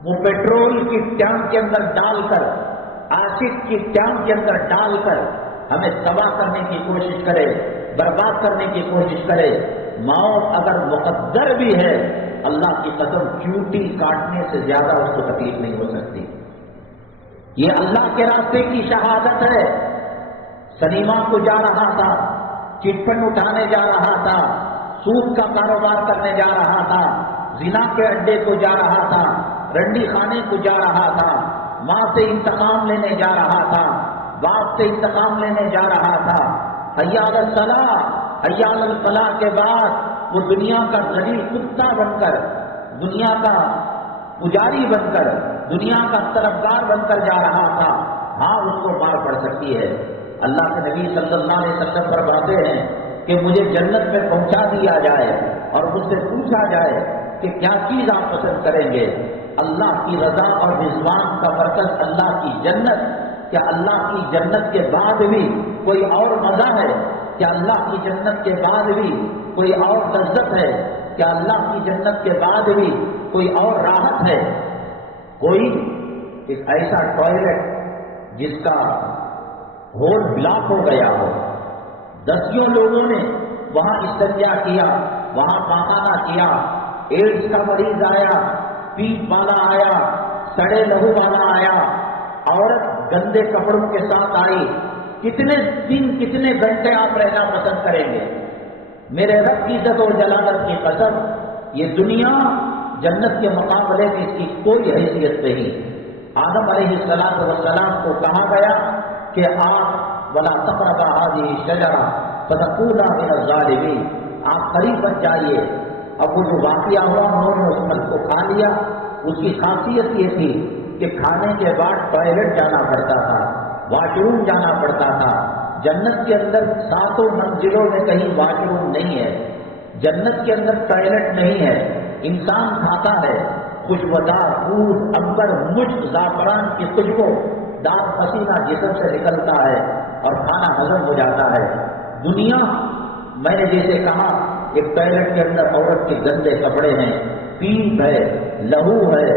وہ پیٹرول کی ٹینک کے اندر ڈال کر، ایسڈ کی ٹینک کے اندر ڈال کر ہمیں تباہ کرنے کی کوشش کرے، برباد کرنے کی کوشش کرے، موت اگر مقدر بھی ہے، اللہ کی قسم چوٹی کاٹنے سے زیادہ اس کو تکلیف نہیں ہو سکتی۔ یہ اللہ کے راستے کی شہادت ہے۔ سنیما کو جا رہا تھا، چٹ فنڈ اٹھانے جا رہا تھا، سود کا کاروبار کرنے جا رہا تھا، زنا کے اڈے کو جا رہا تھا، رنڈی خانے کو جا رہا تھا، ماں سے انتقام لینے جا رہا تھا، باپ سے انتقام لینے جا رہا تھا، حی علی الصلاۃ، حی علی الفلاح کے بعد وہ دنیا کا ذلیل کتا بن کر، دنیا کا پجاری بن کر، دنیا کا طرفدار بن کر جا رہا تھا۔ ہاں اس کو مار پڑ سکتی ہے۔ اللہ کے نبی صلی اللہ علیہ وسلم فرماتے ہیں کہ مجھے جنت میں پہنچا دیا جائے اور مجھ سے پوچھا جائے کہ کیا چیز آپ پسند کریں گے؟ اللہ کی رضا اور رضوان کا مرکز اللہ کی جنت، کیا اللہ کی جنت کے بعد بھی کوئی اور مزہ ہے؟ کیا اللہ کی جنت کے بعد بھی کوئی اور لذت ہے؟ کیا اللہ کی جنت کے بعد بھی کوئی اور راحت ہے؟ کوئی ایک ایسا ٹوائلٹ جس کا ہول بلاک ہو گیا ہو، دسیوں لوگوں نے وہاں استنجا کیا، وہاں پاخانہ کیا، ایڈز کا مریض آیا، پیپ والا آیا، سڑے لہو والا آیا، عورت گندے کپڑوں کے ساتھ آئی، کتنے دن کتنے گھنٹے آپ رہنا پسند کریں گے؟ میرے رب کی عزت اور جلالت کی قسم، یہ دنیا جنت کے مقابلے میں اس کی کوئی حیثیت نہیں۔ آدم علیہ السلام کو کہا گیا کہ آپ ولا تقربا هذه الشجرة فتكونا من الظالمین، آپ قریب بچ جائیے۔ اب وہ جو واقعہ ہوا، انہوں نے اس پھل کو کھا لیا۔ اس کی خاصیت یہ تھی کہ کھانے کے بعد ٹوائلٹ جانا پڑتا تھا، واش روم جانا پڑتا تھا۔ جنت کے اندر 7 منزلوں میں کہیں واش روم نہیں ہے، جنت کے اندر ٹوائلٹ نہیں ہے۔ انسان کھاتا ہے، خوشبودار دودھ، عنبر، مشک، زعفران کی خوشبو دار پسینہ جسم سے نکلتا ہے اور کھانا ہضم ہو جاتا ہے۔ دنیا، میں نے جیسے کہا، ایک ٹوائلٹ کے اندر عورت کے گندے کپڑے ہیں، پیپ ہے، لہو ہے،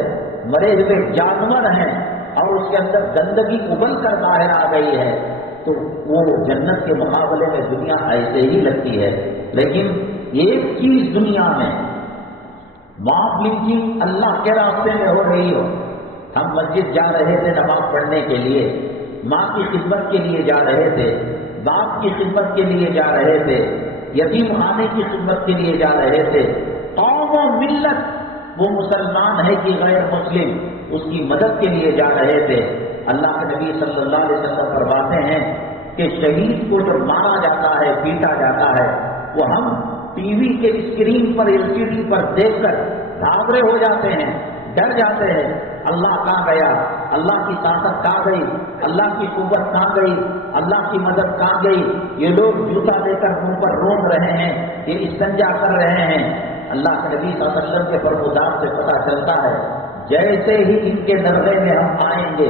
مرے ہوئے جانور ہیں، اور اس کے اندر گندگی ابل کر باہر آ گئی ہے، تو وہ جنت کے مقابلے میں دنیا ایسے ہی لگتی ہے۔ لیکن ایک چیز دنیا میں معاف لیجیے، اللہ کے راستے میں ہو رہی ہو۔ ہم مسجد جا رہے تھے نماز پڑھنے کے لیے، ماں کی خدمت کے لیے جا رہے تھے، باپ کی خدمت کے لیے جا رہے تھے، یتیم خانے کی خدمت کے لیے جا رہے تھے، قوم و ملت وہ مسلمان ہے کہ غیر مسلم، اس کی مدد کے لیے جا رہے تھے۔ اللہ کے نبی صلی اللہ علیہ وسلم فرماتے ہیں کہ شہید کو جو مارا جاتا ہے، پیٹا جاتا ہے، وہ ہم ٹی وی کے اسکرین پر، LCD پر دیکھ کر گھبرے ہو جاتے ہیں، ڈر جاتے ہیں۔ اللہ کہاں گیا؟ اللہ کی طاقت کہاں گئی؟ اللہ کی قوت کہاں گئی؟ اللہ کی مدد کہاں گئی؟ یہ لوگ جوتا دے کر منہ پر رون رہے ہیں، یہ استنجا کر رہے ہیں۔ اللہ کے نبی صلی اللہ علیہ وسلم کے فرمودات سے پتہ چلتا ہے، جیسے ہی ان کے درگاہ میں ہم آئیں گے،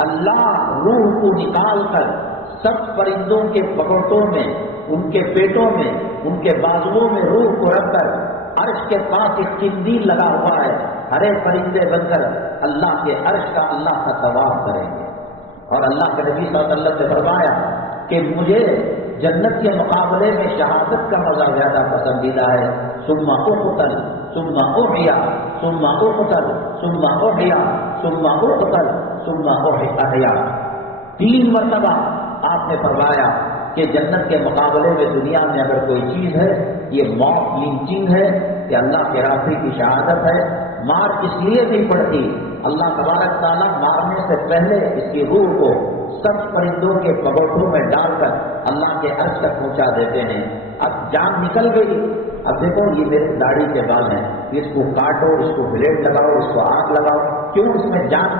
اللہ روح کو نکال کر سب پرندوں کے پگوٹوں میں، ان کے پیٹوں میں، ان کے بازوؤں میں روح کو رکھ کر عرش کے پاس ایک قندیل لگا ہوا ہے، ہرے پرندے بن کر اللہ کے عرش کا اللہ کا طواف کریں گے۔ اور اللہ کے نبی صلی اللہ علیہ وسلم نے فرمایا کہ مجھے جنت کے مقابلے میں شہادت کا مزہ زیادہ پسندیدہ ہے۔ ثم اقتل ثم احیا ثم اقتل ثم احیا ثم اقتل ثم احیا، 3 مرتبہ آپ نے فرمایا کہ جنت کے مقابلے میں دنیا میں اگر کوئی چیز ہے یہ ماؤتھ لنچنگ ہے، کہ اللہ کے راستے کی شہادت ہے۔ مار اس لیے نہیں پڑتی، اللہ تبارک تعالیٰ مارنے سے پہلے اس کی روح کو سب پرندوں کے پگوٹوں میں ڈال کر اللہ کے عرش تک پہنچا دیتے ہیں۔ اب جان نکل گئی، اب دیکھو یہ میرے داڑھی کے بال ہیں، اس کو کاٹو، اس کو بلیڈ لگاؤ، اس کو آگ لگاؤ، کیوں؟ اس میں جان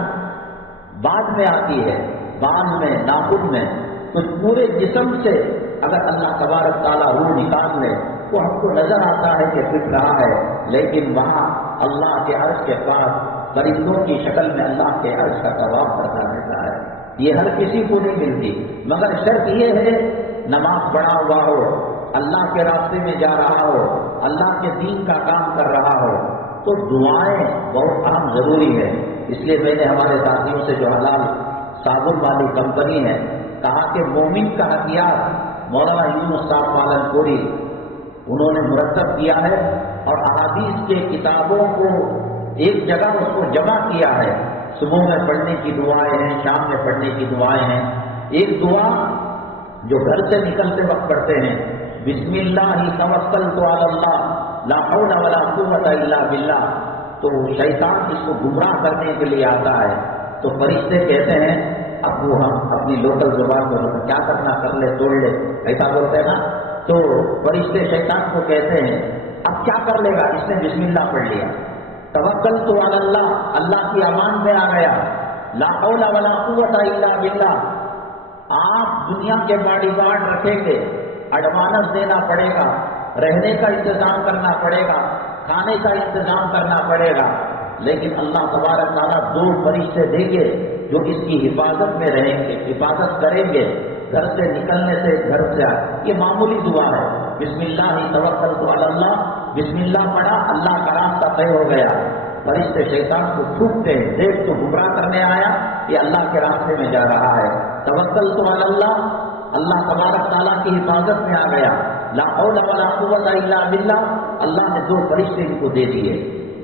بعد میں آتی ہے، بال میں، ناخن میں، تو پورے جسم سے اگر اللہ تبارک تعالیٰ روح نکال لے تو ہم کو نظر آتا ہے کہ پھٹ رہا ہے، لیکن وہاں اللہ کے عرش کے پاس پرندوں کی شکل میں اللہ کے عرش کا طواف کرتا رہتا ہے۔ یہ ہر کسی کو نہیں ملتی، مگر شرط یہ ہے نماز پڑھا ہوا ہو، اللہ کے راستے میں جا رہا ہو، اللہ کے دین کا کام کر رہا ہو، تو دعائیں بہت اہم ضروری ہے۔ اس لیے میں نے ہمارے ساتھیوں سے جو حلال صابن والی کمپنی ہے کہا کہ مومن کا ہتھیار مولانا یونس صاحب پالن پوری انہوں نے مرتب کیا ہے، اور احادیث کے کتابوں کو ایک جگہ اس کو جمع کیا ہے۔ صبح میں پڑھنے کی دعائیں ہیں، شام میں پڑھنے کی دعائیں ہیں۔ ایک دعا جو گھر سے نکلتے وقت پڑھتے ہیں، بسم اللہ توکلت علی اللہ لا حول ولا قوت الا باللہ، تو شیطان اس کو گمراہ کرنے کے لیے آتا ہے، تو فرشتے کہتے ہیں اب وہ ہم اپنی لوکل زبان میں کیا کرنا کر لے توڑ لے، ایسا بولتے ہیں نا، تو فرشتے شیطان کو کہتے ہیں اب کیا کر لے گا، اس نے بسم اللہ پڑھ لیا، توکلت علی اللہ، اللہ کی امان میں آ گیا، لا حول ولا قوت الا باللہ، آپ دنیا کے باڑی گارڈ رکھیں گے، ایڈوانس دینا پڑے گا، رہنے کا انتظام کرنا پڑے گا، کھانے کا انتظام کرنا پڑے گا، لیکن اللہ تبارک تعالیٰ 2 فرشتے دیں گے جو اس کی حفاظت میں رہیں گے، حفاظت کریں گے گھر سے نکلنے سے، گھر سے یہ معمولی دعا ہے، بسم اللہ توکلت علی اللہ، بسم اللہ پڑھا، اللہ کا راستہ طے ہو گیا۔ فرشتے شیطان کو تھوکتے ہیں، دیکھ تو گمراہ کرنے آیا، یہ اللہ کے راستے میں جا رہا ہے، توکلت علی اللہ، اللہ تبارک تعالیٰ کی حفاظت میں آ گیا، لا حول ولا قوت الا باللہ، اللہ نے 2 فرشتے ان کو دے دیے۔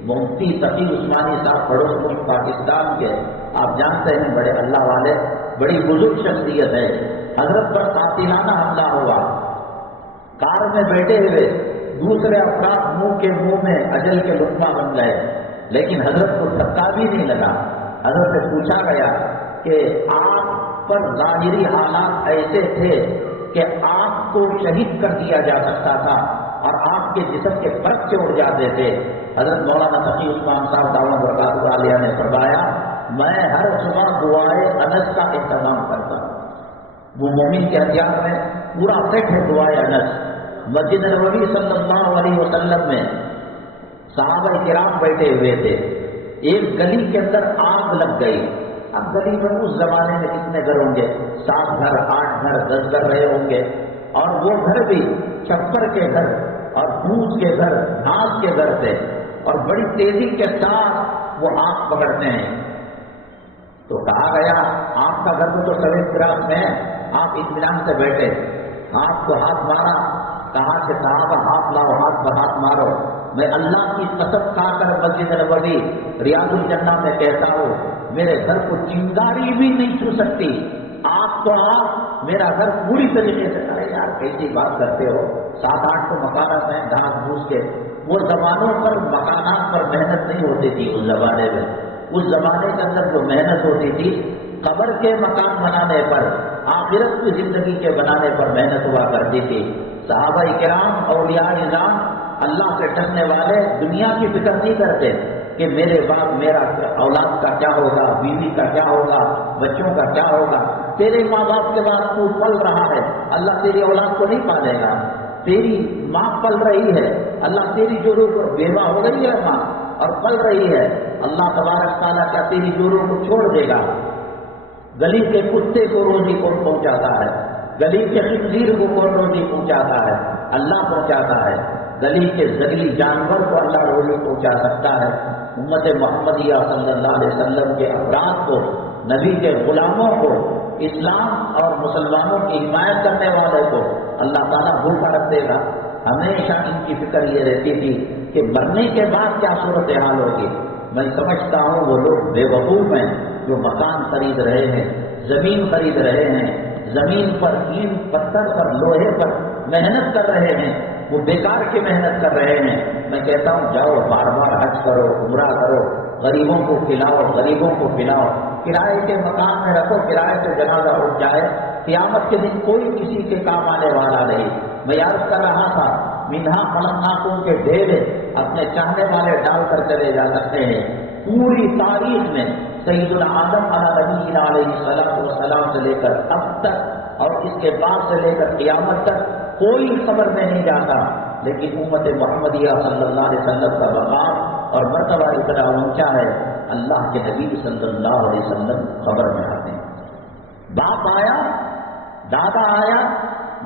مفتی تقی عثمانی صاحب پڑوس ملک پاکستان کے، آپ جانتے ہیں بڑے اللہ والے، بڑی بزرگ شخصیت ہے، حضرت پر قاتلانہ حملہ ہوا، کار میں بیٹھے ہوئے دوسرے افراد منہ کے منہ میں اجل کے لقمہ بن گئے، لیکن حضرت کو دھکا بھی نہیں لگا۔ حضرت سے پوچھا گیا کہ آپ پر ظاہری حالات ایسے تھے کہ آپ کو شہید کر دیا جا سکتا تھا اور آپ کے جسم کے فرق سے اڑ جاتے تھے۔ حضرت مولانا تقی عثمان صاحب دعوت برکاتہ عالیہ نے فرمایا میں ہر صبح دعائے انس کا اہتمام کرتا ہوں۔ وہ مومن کے ہتھیار میں پورا سیٹ ہے دعائے انس۔ مسجد نبوی صلی اللہ علیہ وسلم میں صحابہ کرام بیٹھے ہوئے تھے، ایک گلی کے اندر آگ لگ گئی۔ اب گلی میں اس زمانے میں کتنے گھر ہوں گے، 7 گھر 8 گھر 10 گھر رہے ہوں گے، اور وہ گھر بھی چھپر کے گھر اور پھوس کے گھر، گھاس کے گھر تھے، اور بڑی تیزی کے ساتھ وہ آگ پکڑتے ہیں۔ تو کہا گیا آپ کا گھر تو سویت گراس میں ہے، آپ اطمینان سے بیٹھے، ہاتھ کو ہاتھ مارا، کہا کہ صحابہ ہاتھ لاؤ، ہاتھ پر ہاتھ مارو، میں اللہ کی قسم کھا کر مسجد نبوی ریاض الجنہ میں کہتا ہوں میرے گھر کو چنگاری بھی نہیں چھو سکتی، آپ تو آپ میرا گھر پوری طریقے سے کرے۔ یار کیسی بات کرتے ہو، 7-8 تو مکانات ہیں گھاس پھوس کے، وہ زمانوں پر مکانات پر محنت نہیں ہوتی تھی اس زمانے میں، اس زمانے کے اندر جو محنت ہوتی تھی قبر کے مکان بنانے پر، آخرت کی زندگی کے بنانے پر محنت ہوا کرتی تھی۔ صحابہ کرام اولیاء نظام اللہ سے ڈرنے والے دنیا کی فکر نہیں کرتے کہ میرے بعد میرا اولاد کا کیا ہوگا، بیوی کا کیا ہوگا، بچوں کا کیا ہوگا۔ تیرے ماں باپ کے بعد تو پل رہا ہے، اللہ تیری اولاد کو نہیں پالے گا، تیری ماں پل رہی ہے، اللہ تیری جو بیوہ ہو گئی ہے ماں اور پل رہی ہے، اللہ تبارک تعالیٰ کیا تیری جوروں کو چھوڑ دے گا؟ گلی کے کتے کو روزی کون پہنچاتا ہے؟ گلی کے خنزیر کو کون روزی پہنچاتا ہے؟ اللہ پہنچاتا ہے۔ گلی کے زگلی جانور کو اللہ روزی پہنچا سکتا ہے۔ امت محمدیہ صلی اللہ علیہ وسلم کے افراد کو، نبی کے غلاموں کو، اسلام اور مسلمانوں کی حمایت کرنے والے کو اللہ تعالیٰ بھوکا رکھ دے گا۔ ہمیشہ ان کی فکر یہ رہتی تھی کہ مرنے کے بعد کیا صورتحال ہوگی۔ میں سمجھتا ہوں وہ لوگ بے وقوف ہیں جو مکان خرید رہے ہیں، زمین خرید رہے ہیں، زمین پر اینٹ پتھر پر لوہے پر محنت کر رہے ہیں، وہ بیکار کی محنت کر رہے ہیں۔ میں کہتا ہوں جاؤ بار بار حج کرو، عمرہ کرو، غریبوں کو کھلاؤ، غریبوں کو پلاؤ، کرائے کے مکان میں رکھو، کرائے سے جنازہ اٹھ جائے، قیامت کے دن کوئی کسی کے کام آنے والا نہیں۔ میں عرض کر رہا تھا منہا خلقناکم کے ڈھیرے اپنے چاہنے والے ڈال کر چلے جا سکتے ہیں۔ پوری تاریخ میں سید العالم علی نبینا علیہ السلام سے لے کر اب تک اور اس کے بعد سے لے کر قیامت تک کوئی خبر میں نہیں جاتا، لیکن امت محمدیہ صلی اللہ علیہ وسلم کا مقام اور مرتبہ اتنا اونچا ہے، اللہ کے نبی صلی اللہ علیہ وسلم خبر میں آتے ہیں۔ باپ آیا، دادا آیا،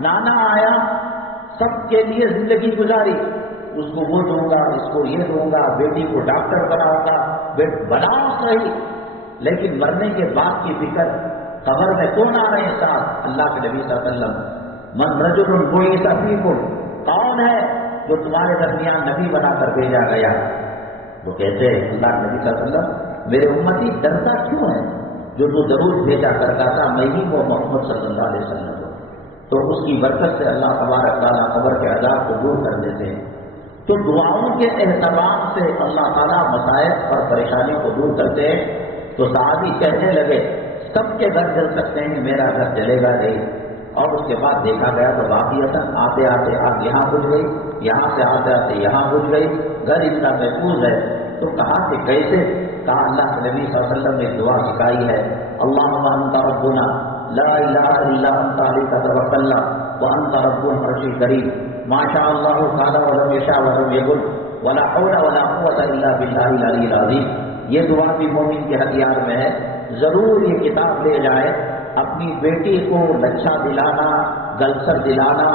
نانا آیا، سب کے لیے زندگی گزاری، اس کو وہ دوں گا، اس کو یہ دوں گا، بیٹی کو ڈاکٹر بناؤں گا، بناؤ صحیح، لیکن مرنے کے بعد کی فکر، قبر میں کون آ رہے ہیں ساتھ؟ اللہ کے نبی صلی اللہ علیہ وسلم۔ من رجل بعث فیکم، کون ہے جو تمہارے درمیان نبی بنا کر بھیجا گیا؟ وہ کہتے ہیں اللہ کے نبی صلی اللہ علیہ وسلم میرے امتی ڈرتا کیوں ہے؟ جو تو ضرور بھیجا کرتا تھا میں ہی وہ محمد صلی اللہ علیہ وسلم ہوں۔ تو اس کی برکت سے اللہ تبارک تعالیٰ قبر کے عذاب کو دور کر دیتے ہیں۔ تو دعاؤں کے اہتمام سے اللہ تعالیٰ مسائب اور پریشانیوں کو دور کرتے ہیں۔ تو صحابی کہنے لگے سب کے گھر جل سکتے ہیں، میرا گھر جلے گا نہیں۔ اور اس کے بعد دیکھا گیا تو واقعتاً آتے آتے آگ یہاں بجھ گئی، یہاں سے آتے آتے یہاں بجھ گئی، گھر ان کا محفوظ ہے۔ تو کہا کہ کیسے؟ کہا اللہ کے نبی صلی اللہ علیہ وسلم نے دعا سکھائی ہے، اللہم انت ربنا لا الہ الا انت علیک توکلنا وانت رب العرش الکریم ما شاء اللہ کان ولم یشاء ولم یکن ولا حول ولا قوۃ الا باللہ العلی العظیم۔ یہ دعا بھی مومن کے ہتھیار میں ہے۔ ضرور یہ کتاب لے جائے، اپنی بیٹی کو لچھا دلانا، گلسر دلانا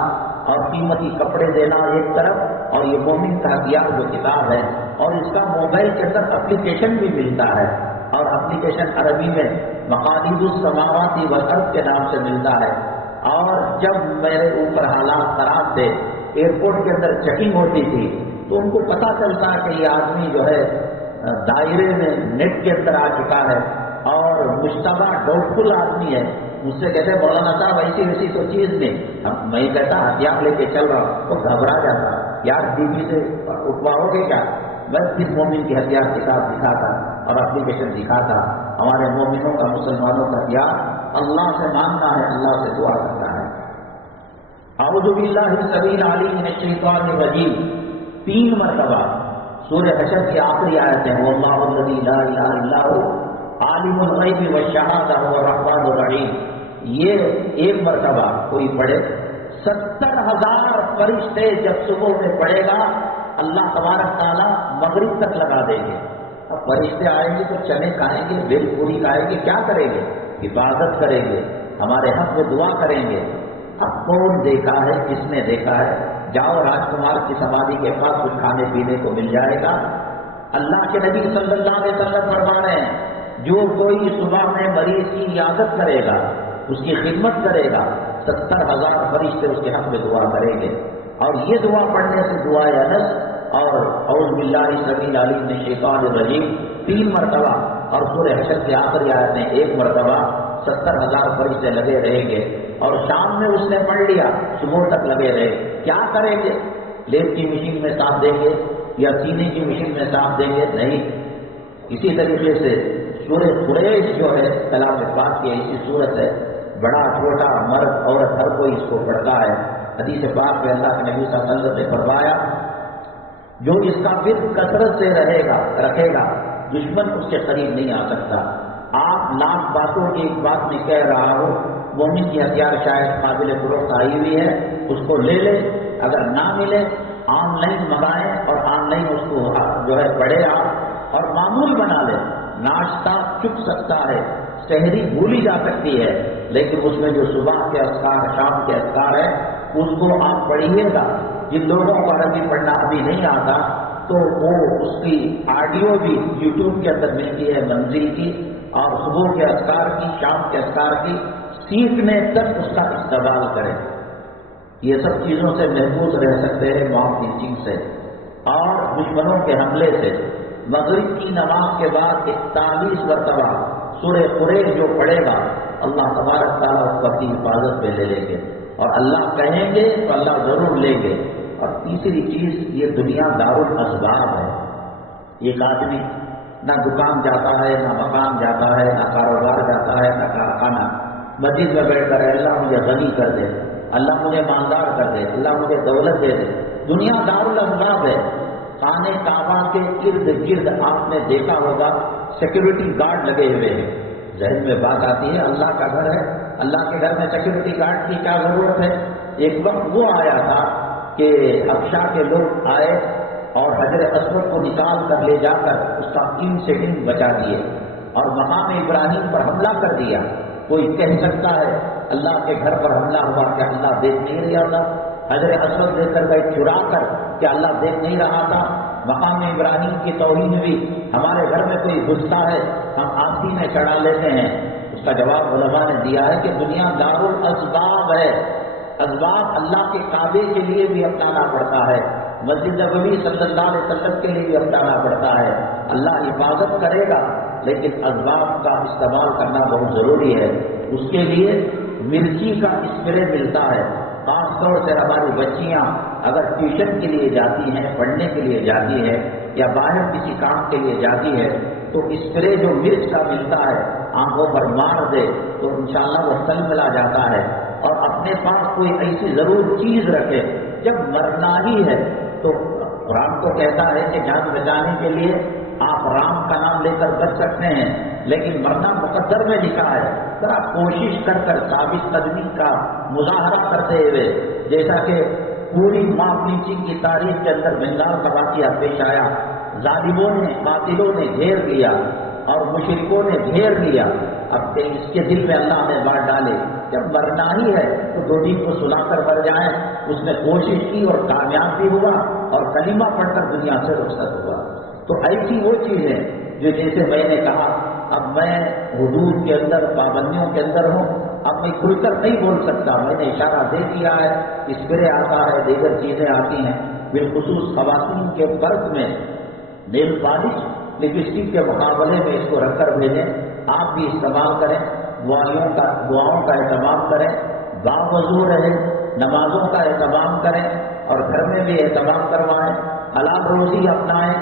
اور قیمتی کپڑے دینا ایک طرف، اور یہ مومن کا ہتھیار جو کتاب ہے، اور اس کا موبائل کے اندر اپلیکیشن بھی ملتا ہے، اور اپلیکیشن عربی میں مقالید السماوات والارض کے نام سے ملتا ہے۔ اور جب میرے اوپر حالات خراب تھے، ایئرپورٹ کے اندر چیکنگ ہوتی تھی، تو ان کو پتہ چلتا کہ یہ آدمی جو ہے دائرے میں نیٹ کے اندر آ چکا ہے اور مشتبہ ڈاؤٹ فل آدمی ہے۔ مجھ سے کہتے مولانا صاحب ایسی ویسی تو چیز نہیں، اب میں کہتا ہتھیار لے کے چل رہا ہوں، تو گھبرا جاتا یار ٹی وی سے اٹھواؤ گے کیا؟ میں کس مومن کی ہتھیار کتاب دکھاتا اور اپلیکیشن دکھاتا۔ ہمارے مومنوں کا، مسلمانوں کا ہتھیار اللہ سے مانگنا ہے، اللہ سے دعا کرنا ہے۔ اعوذ باللہ السمیع العلیم من الشیطان الرجیم 3 مرتبہ سورہ حشر کی آخری آیت ہے، واللہ الذی لا الہ الا هو عالم الغیب والشہادہ هو الرحمن الرحیم۔ یہ 1 مرتبہ کوئی پڑھے، 70,000 فرشتے جب صبح میں پڑھے گا اللہ تبارک تعالیٰ مغرب تک لگا دیں گے۔ اب فرشتے آئیں گے تو چنے کھائیں گے، بیل پوری کھائیں گے، کیا کریں گے؟ عبادت کریں گے، ہمارے حق میں دعا کریں گے۔ اب کون دیکھا ہے، کس نے دیکھا ہے؟ جاؤ راجکمار کی سمادھی کے پاس کچھ کھانے پینے کو مل جائے گا۔ اللہ کے نبی صلی اللہ علیہ وسلم فرما رہے ہیں جو کوئی صبح میں مریض کی عیادت کرے گا، اس کی خدمت کرے گا، 70,000 فرشتے اس کے حق میں دعا کریں گے۔ اور یہ دعا پڑھنے سے دعا انس اور اعوذ باللہ السمیع العلیم من الشیطان الرجیم 3 مرتبہ، اور سورہ حشر کی آخری آیت میں 1 مرتبہ 70,000 فرشتے لگے رہیں گے۔ اور شام میں اس نے پڑھ لیا، صبح تک لگے رہے۔ کیا کریں گے؟ لیپ کی مشین میں صاف دیں گے یا سینے کی مشین میں صاف دیں گے؟ نہیں۔ اسی طریقے سے سورہ قریش جو ہے کلام پاک کی ایسی صورت ہے، بڑا چھوٹا مرد عورت ہر کوئی اس کو پڑھتا ہے۔ حدیث پاک میں اللہ کے نبی صلی اللہ علیہ وسلم نے فرمایا جو اس کا ورد کثرت سے رکھے گا دشمن اس کے قریب نہیں آ سکتا۔ آپ لاکھ باتوں کی ایک بات میں کہہ رہا ہوں، مومن کی ہتھیار شاید قابل فروخت آئی ہوئی ہے، اس کو لے لے، اگر نہ ملے آن لائن منگائیں اور آن لائن اس کو جو ہے پڑھے آپ۔ اور معمول بنا لے. ناشتہ چک سکتا ہے، سحری بھولی جا سکتی ہے، لیکن اس میں جو صبح کے اذکار، شام کے اذکار ہے اس کو آپ پڑھیے گا. جن لوگوں کو عربی پڑھنا ابھی نہیں آتا تو وہ اس کی آڈیو بھی یوٹیوب کے اندر ملتی ہے منزل کی، اور صبح کے اذکار کی، شام کے اذکار کی سیکھنے تک اس کا استعمال کریں. یہ سب چیزوں سے محفوظ رہ سکتے ہیں ماؤتھ ٹیچنگ سے اور دشمنوں کے حملے سے. مغرب کی نماز کے بعد 41 مرتبہ سورہ قریش جو پڑھے گا اللہ تبارک تعالیٰ اس کو اپنی حفاظت میں لے لیں گے، اور اللہ کہیں گے تو اللہ ضرور لیں گے. اور تیسری چیز، یہ دنیا دارالاسباب ہے. ایک آدمی نہ دکان جاتا ہے، نہ مکان جاتا ہے، نہ کاروبار جاتا ہے، نہ کارخانہ، مسجد میں بیٹھ کر اللہ مجھے غنی کر دے، اللہ مجھے مالدار کر دے، اللہ مجھے دولت دے دے. دنیا دارالاسباب ہے. خانہ کعبہ کے ارد گرد آپ نے دیکھا ہوگا سیکورٹی گارڈ لگے ہوئے ہیں. ذہن میں بات آتی ہے اللہ کا گھر ہے، اللہ کے گھر میں سیکورٹی گارڈ کی کیا ضرورت ہے؟ ایک وقت وہ آیا تھا کہ حبشہ کے لوگ آئے اور حجر اسود کو نکال کر لے جا کر اس کا 3 سیکنڈ بچا دیے اور مقام ابراہیم پر حملہ کر دیا. کوئی کہہ سکتا ہے اللہ کے گھر پر حملہ ہوا، کیا اللہ دیکھ نہیں رہا تھا؟ حجر اسود لے کر گئے چرا کر، کیا اللہ دیکھ نہیں رہا تھا؟ مقام ابراہیم کی توہین بھی، ہمارے گھر میں کوئی گھستا ہے ہم آستی میں چڑھا لیتے ہیں. اس کا جواب علماء نے دیا ہے کہ دنیا دارالاسباب ہے. اسباب اللہ کے کعبے کے لیے بھی اپنانا پڑتا ہے، مسجد نبوی صلی اللہ علیہ وسلم کے لیے بھی اپنانا پڑتا ہے. اللہ حفاظت کرے گا لیکن اسباب کا استعمال کرنا بہت ضروری ہے. اس کے لیے مرچی کا اسپرے ملتا ہے. خاص طور سے ہماری بچیاں اگر ٹیوشن کے لیے جاتی ہیں، پڑھنے کے لیے جاتی ہے یا باہر کسی کام کے لیے جاتی ہے تو اسپرے جو مرچ کا ملتا ہے آنکھوں پر مار دے تو انشاءاللہ وہ سل ملا جاتا ہے. اور اپنے پاس کوئی ایسی ضرور چیز رکھے. جب مرنا ہی ہے تو قرآن کو کہتا ہے کہ جان بچانے کے لیے آپ رام کا نام لے کر بچ سکتے ہیں، لیکن مرنا مقدر میں لکھا ہے. ذرا کوشش کر کر ثابت قدمی کا مظاہرہ کرتے ہوئے، جیسا کہ پوری ماؤتھ ٹیچنگ کی تاریخ کے اندر بنگال کا واقعہ پیش آیا. ظالموں نے، قاتلوں نے گھیر لیا اور مشرکوں نے گھیر لیا. اب اس کے دل میں اللہ نے بات ڈالے جب مرنا ہی ہے تو 2 دن کو سلا کر مر جائیں. اس نے کوشش کی اور کامیاب بھی ہوا اور کلمہ پڑھ کر دنیا سے رخصت ہوا. تو ایسی وہ چیز ہے جو جیسے میں نے کہا اب میں حدود کے اندر، پابندیوں کے اندر ہوں، اب میں کھل کر نہیں بول سکتا. میں نے اشارہ دے دیا ہے، اسپرے آتا ہے، دیگر چیزیں آتی ہیں. بالخصوص خواتین کے فرق میں نیل پالش، لپسٹک کے مقابلے میں اس کو رکھ کر بھیجیں. آپ بھی استعمال کریں، دعاؤں کا اہتمام کریں، باوضو رہیں، نمازوں کا اہتمام کریں اور گھر میں بھی اہتمام کروائیں، حلال روزی اپنائیں.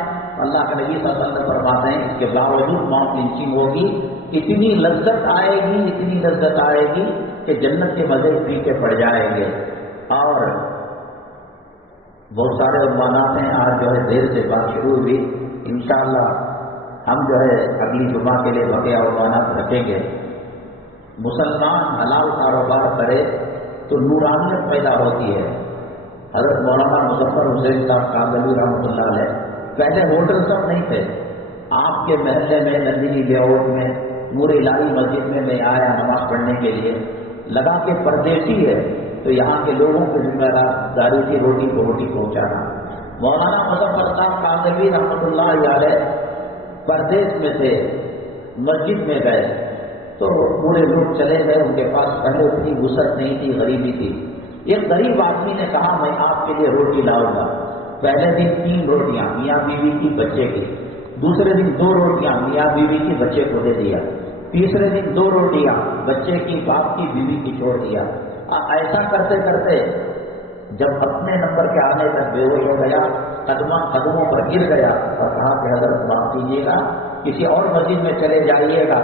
اللہ کے نبی صلی اللہ علیہ وسلم فرماتے ہیں اس کے باوجود ماؤتھ ٹیچنگ ہوگی، اتنی لذت آئے گی، اتنی لذت آئے گی کہ جنت کے مزے پیچھے پڑ جائیں گے. اور بہت سارے عنوانات ہیں. آج جو ہے دیر سے بات شروع ہوئی، انشاءاللہ ہم جو ہے اگلی جمعہ کے لیے بقیہ عنوانات رکھیں گے. مسلمان حلال کاروبار کرے تو نورانیت پیدا ہوتی ہے. حضرت مولانا مظفر حسین صاحب کاندھلی رحمۃ اللہ علیہ پہلے ہوٹل سب نہیں تھے. آپ کے محلے میں نندنی لیاؤٹ میں نور الہی مسجد میں آیا نماز پڑھنے کے لیے. لگا کہ پردیسی ہے تو یہاں کے لوگوں کی ذمہ داری کی روٹی کو روٹی پہنچانا. مولانا مظفر صاحب کاندھلی رحمۃ اللہ علیہ پردیس میں تھے، مسجد میں گئے تو پورے لوگ چلے گئے. ان کے پاس پہلے اتنی وسعت نہیں تھی، غریبی تھی. ایک غریب آدمی نے کہا میں آپ کے لیے روٹی لاؤں گا. پہلے دن 3 روٹیاں میاں بیوی کی، بچے کی. دوسرے دن 2 روٹیاں میاں بیوی کی، بچے کو دے دیا. تیسرے دن 2 روٹیاں بچے کی، باپ کی، بیوی کی چھوڑ دیا. ایسا کرتے کرتے جب اپنے نمبر کے آنے تک بے ہوش ہو گیا، قدموں پر گر گیا اور کہا کہ حضرت معاف کیجیے گا، کسی اور مسجد میں چلے جائیے گا.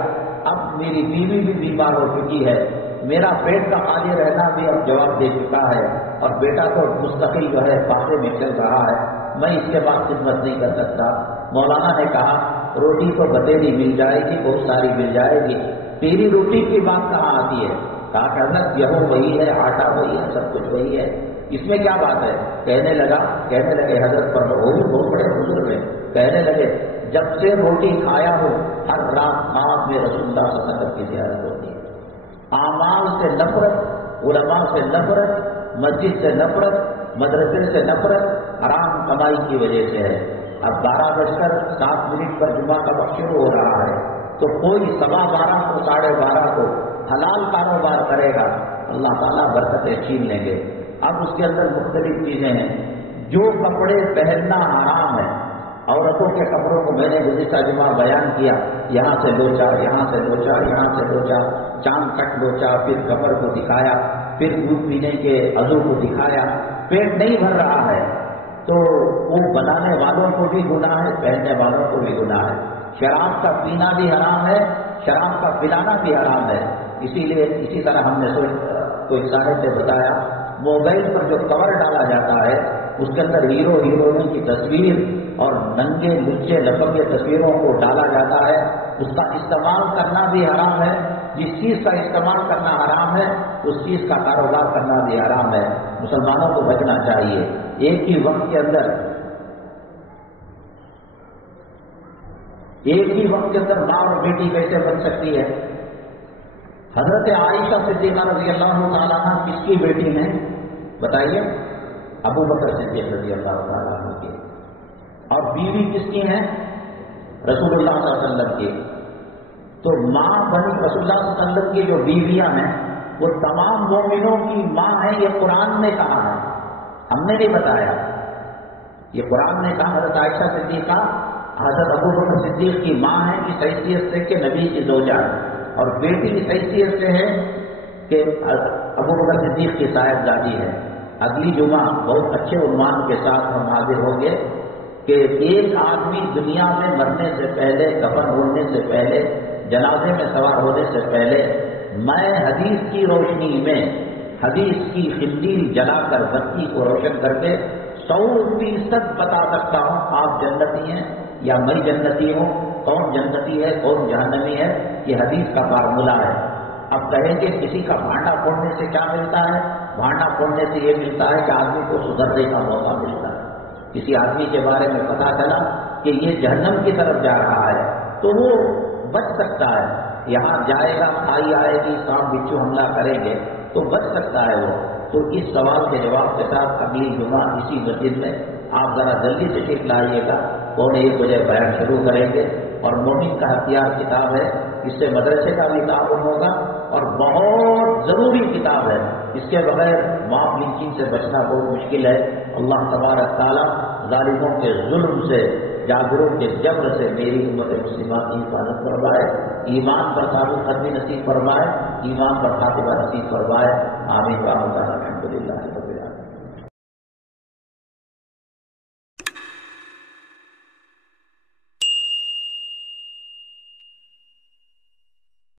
اب میری بیوی بھی بیمار ہو چکی ہے، میرا پیٹ کا خالی رہنا بھی اب جواب دے چکا ہے اور بیٹا تو مستقل جو ہے پاسے میں چل رہا ہے، میں اس کے بعد خدمت نہیں کر سکتا. مولانا نے کہا روٹی تو بتیری مل جائے گی، بہت ساری مل جائے گی، تیری روٹی کی بات کہاں آتی ہے؟ کہا کہ حضرت گیہوں وہی ہے، آٹا وہی ہے، سب کچھ وہی ہے، اس میں کیا بات ہے؟ کہنے لگے حضرت پر وہ بھی بہت بڑے بزرگ ہیں. کہنے لگے جب سے روٹی کھایا ہو ہر رات خواب میں رسول اللہ صلی اللہ علیہ وسلم کی زیارت ہوتی ہے۔ اعمال سے نفرت، علماء سے نفرت، مسجد سے نفرت، مدرسے سے نفرت حرام کمائی کی وجہ سے ہے۔ اب 12:07 پر جمعہ کا وقت شروع ہو رہا ہے تو کوئی 12:15 کو 12:30 کو حلال کاروبار کرے گا، اللہ تعالیٰ برکتیں چھین لیں گے۔ اب اس کے اندر مختلف چیزیں ہیں۔ جو کپڑے پہننا حرام ہے، عورتوں کے کپڑوں کو میں نے گزشتہ جمعہ بیان کیا، یہاں سے لوچا، یہاں سے لوچا، یہاں سے لوچا، چاند کٹ لوچا، پھر کمر کو دکھایا، پھر دودھ پینے کے عضو کو دکھایا، پیٹ نہیں بھر رہا ہے تو وہ بنانے والوں کو بھی گناہ ہے، پہننے والوں کو بھی گناہ ہے۔ شراب کا پینا بھی حرام ہے، شراب کا پلانا بھی حرام ہے۔ اسی طرح ہم نے کوئی صاحب نے بتایا، موبائل پر جو کور ڈالا جاتا ہے اس کے اندر ہیرو ہیروئن کی تصویر اور ننگے لچے لپنگے تصویروں کو ڈالا جاتا ہے، اس کا استعمال کرنا بھی حرام ہے۔ جس چیز کا استعمال کرنا حرام ہے اس چیز کا کاروبار کرنا بھی حرام ہے۔ مسلمانوں کو بچنا چاہیے۔ ایک ہی وقت کے اندر ماں اور بیٹی کیسے بن سکتی ہے؟ حضرت عائشہ صدیقہ رضی اللہ تعالیٰ عنہ کس کی بیٹی ہیں بتائیے؟ ابو بکر صدیق رضی اللہ تعالیٰ عنہ کی۔ اور بیوی کس کی ہیں؟ رسول اللہ صلی اللہ علیہ وسلم کی۔ تو ماں بنی رسول اللہ صلی اللہ علیہ وسلم کی جو بیویاں ہیں وہ تمام مومنوں کی ماں ہیں، یہ قرآن نے کہا ہے، ہم نے نہیں بتایا۔ یہ قرآن نے کہا حضرت عائشہ صدیقہ حضرت ابو بکر صدیق کی ماں ہے اس حیثیت سے کہ نبی کی زوجہ ہے، اور بیٹی اس حیثیت سے ہے کہ ابو بکر صدیق کی صاحبزادی ہے۔ اگلی جمعہ بہت اچھے عنوان کے ساتھ ہم حاضر ہوں گے کہ ایک آدمی دنیا میں مرنے سے پہلے، کفن اوڑھنے سے پہلے، جنازے میں سوار ہونے سے پہلے میں حدیث کی روشنی میں حدیث کی خندیل جلا کر بتی کو روشن کر کے 100% بتا سکتا ہوں آپ جنتی ہیں یا میں جنتی ہوں، کون جنتی ہے کون جہنمی ہے، یہ حدیث کا فارمولہ ہے۔ اب کہیں گے کسی کا بھانڈا پھوڑنے سے کیا ملتا ہے؟ بھانڈا پھوڑنے سے یہ ملتا ہے کہ آدمی کو سدھرنے کا موقع ملتا ہے۔ کسی آدمی کے بارے میں پتا چلا کہ یہ جہنم کی طرف جا رہا ہے تو وہ بچ سکتا ہے، یہاں جائے گا، کھائی آئے گی، سانپ بچھو حملہ کریں گے تو بچ سکتا ہے وہ۔ تو اس سوال کے جواب کے ساتھ اگلی جمعہ اسی مسجد میں آپ ذرا جلدی تشریف لائیے گا، 1:15 بیان شروع کریں گے۔ اور مومن کا ہتھیار کتاب ہے، اس سے مدرسے کا بھی تعاون ہوگا اور بہت ضروری کتاب ہے، اس کے بغیر معاف لنچنگ سے بچنا بہت مشکل ہے۔ اللہ تبارک تعالیٰ ظالموں کے ظلم سے، جابروں کے جبر سے میری امت مسلمہ کی حفاظت فرمائے، ایمان پر ثابت قدمی نصیب فرمائے، ایمان پر خاتمہ نصیب فرمائے، آمین۔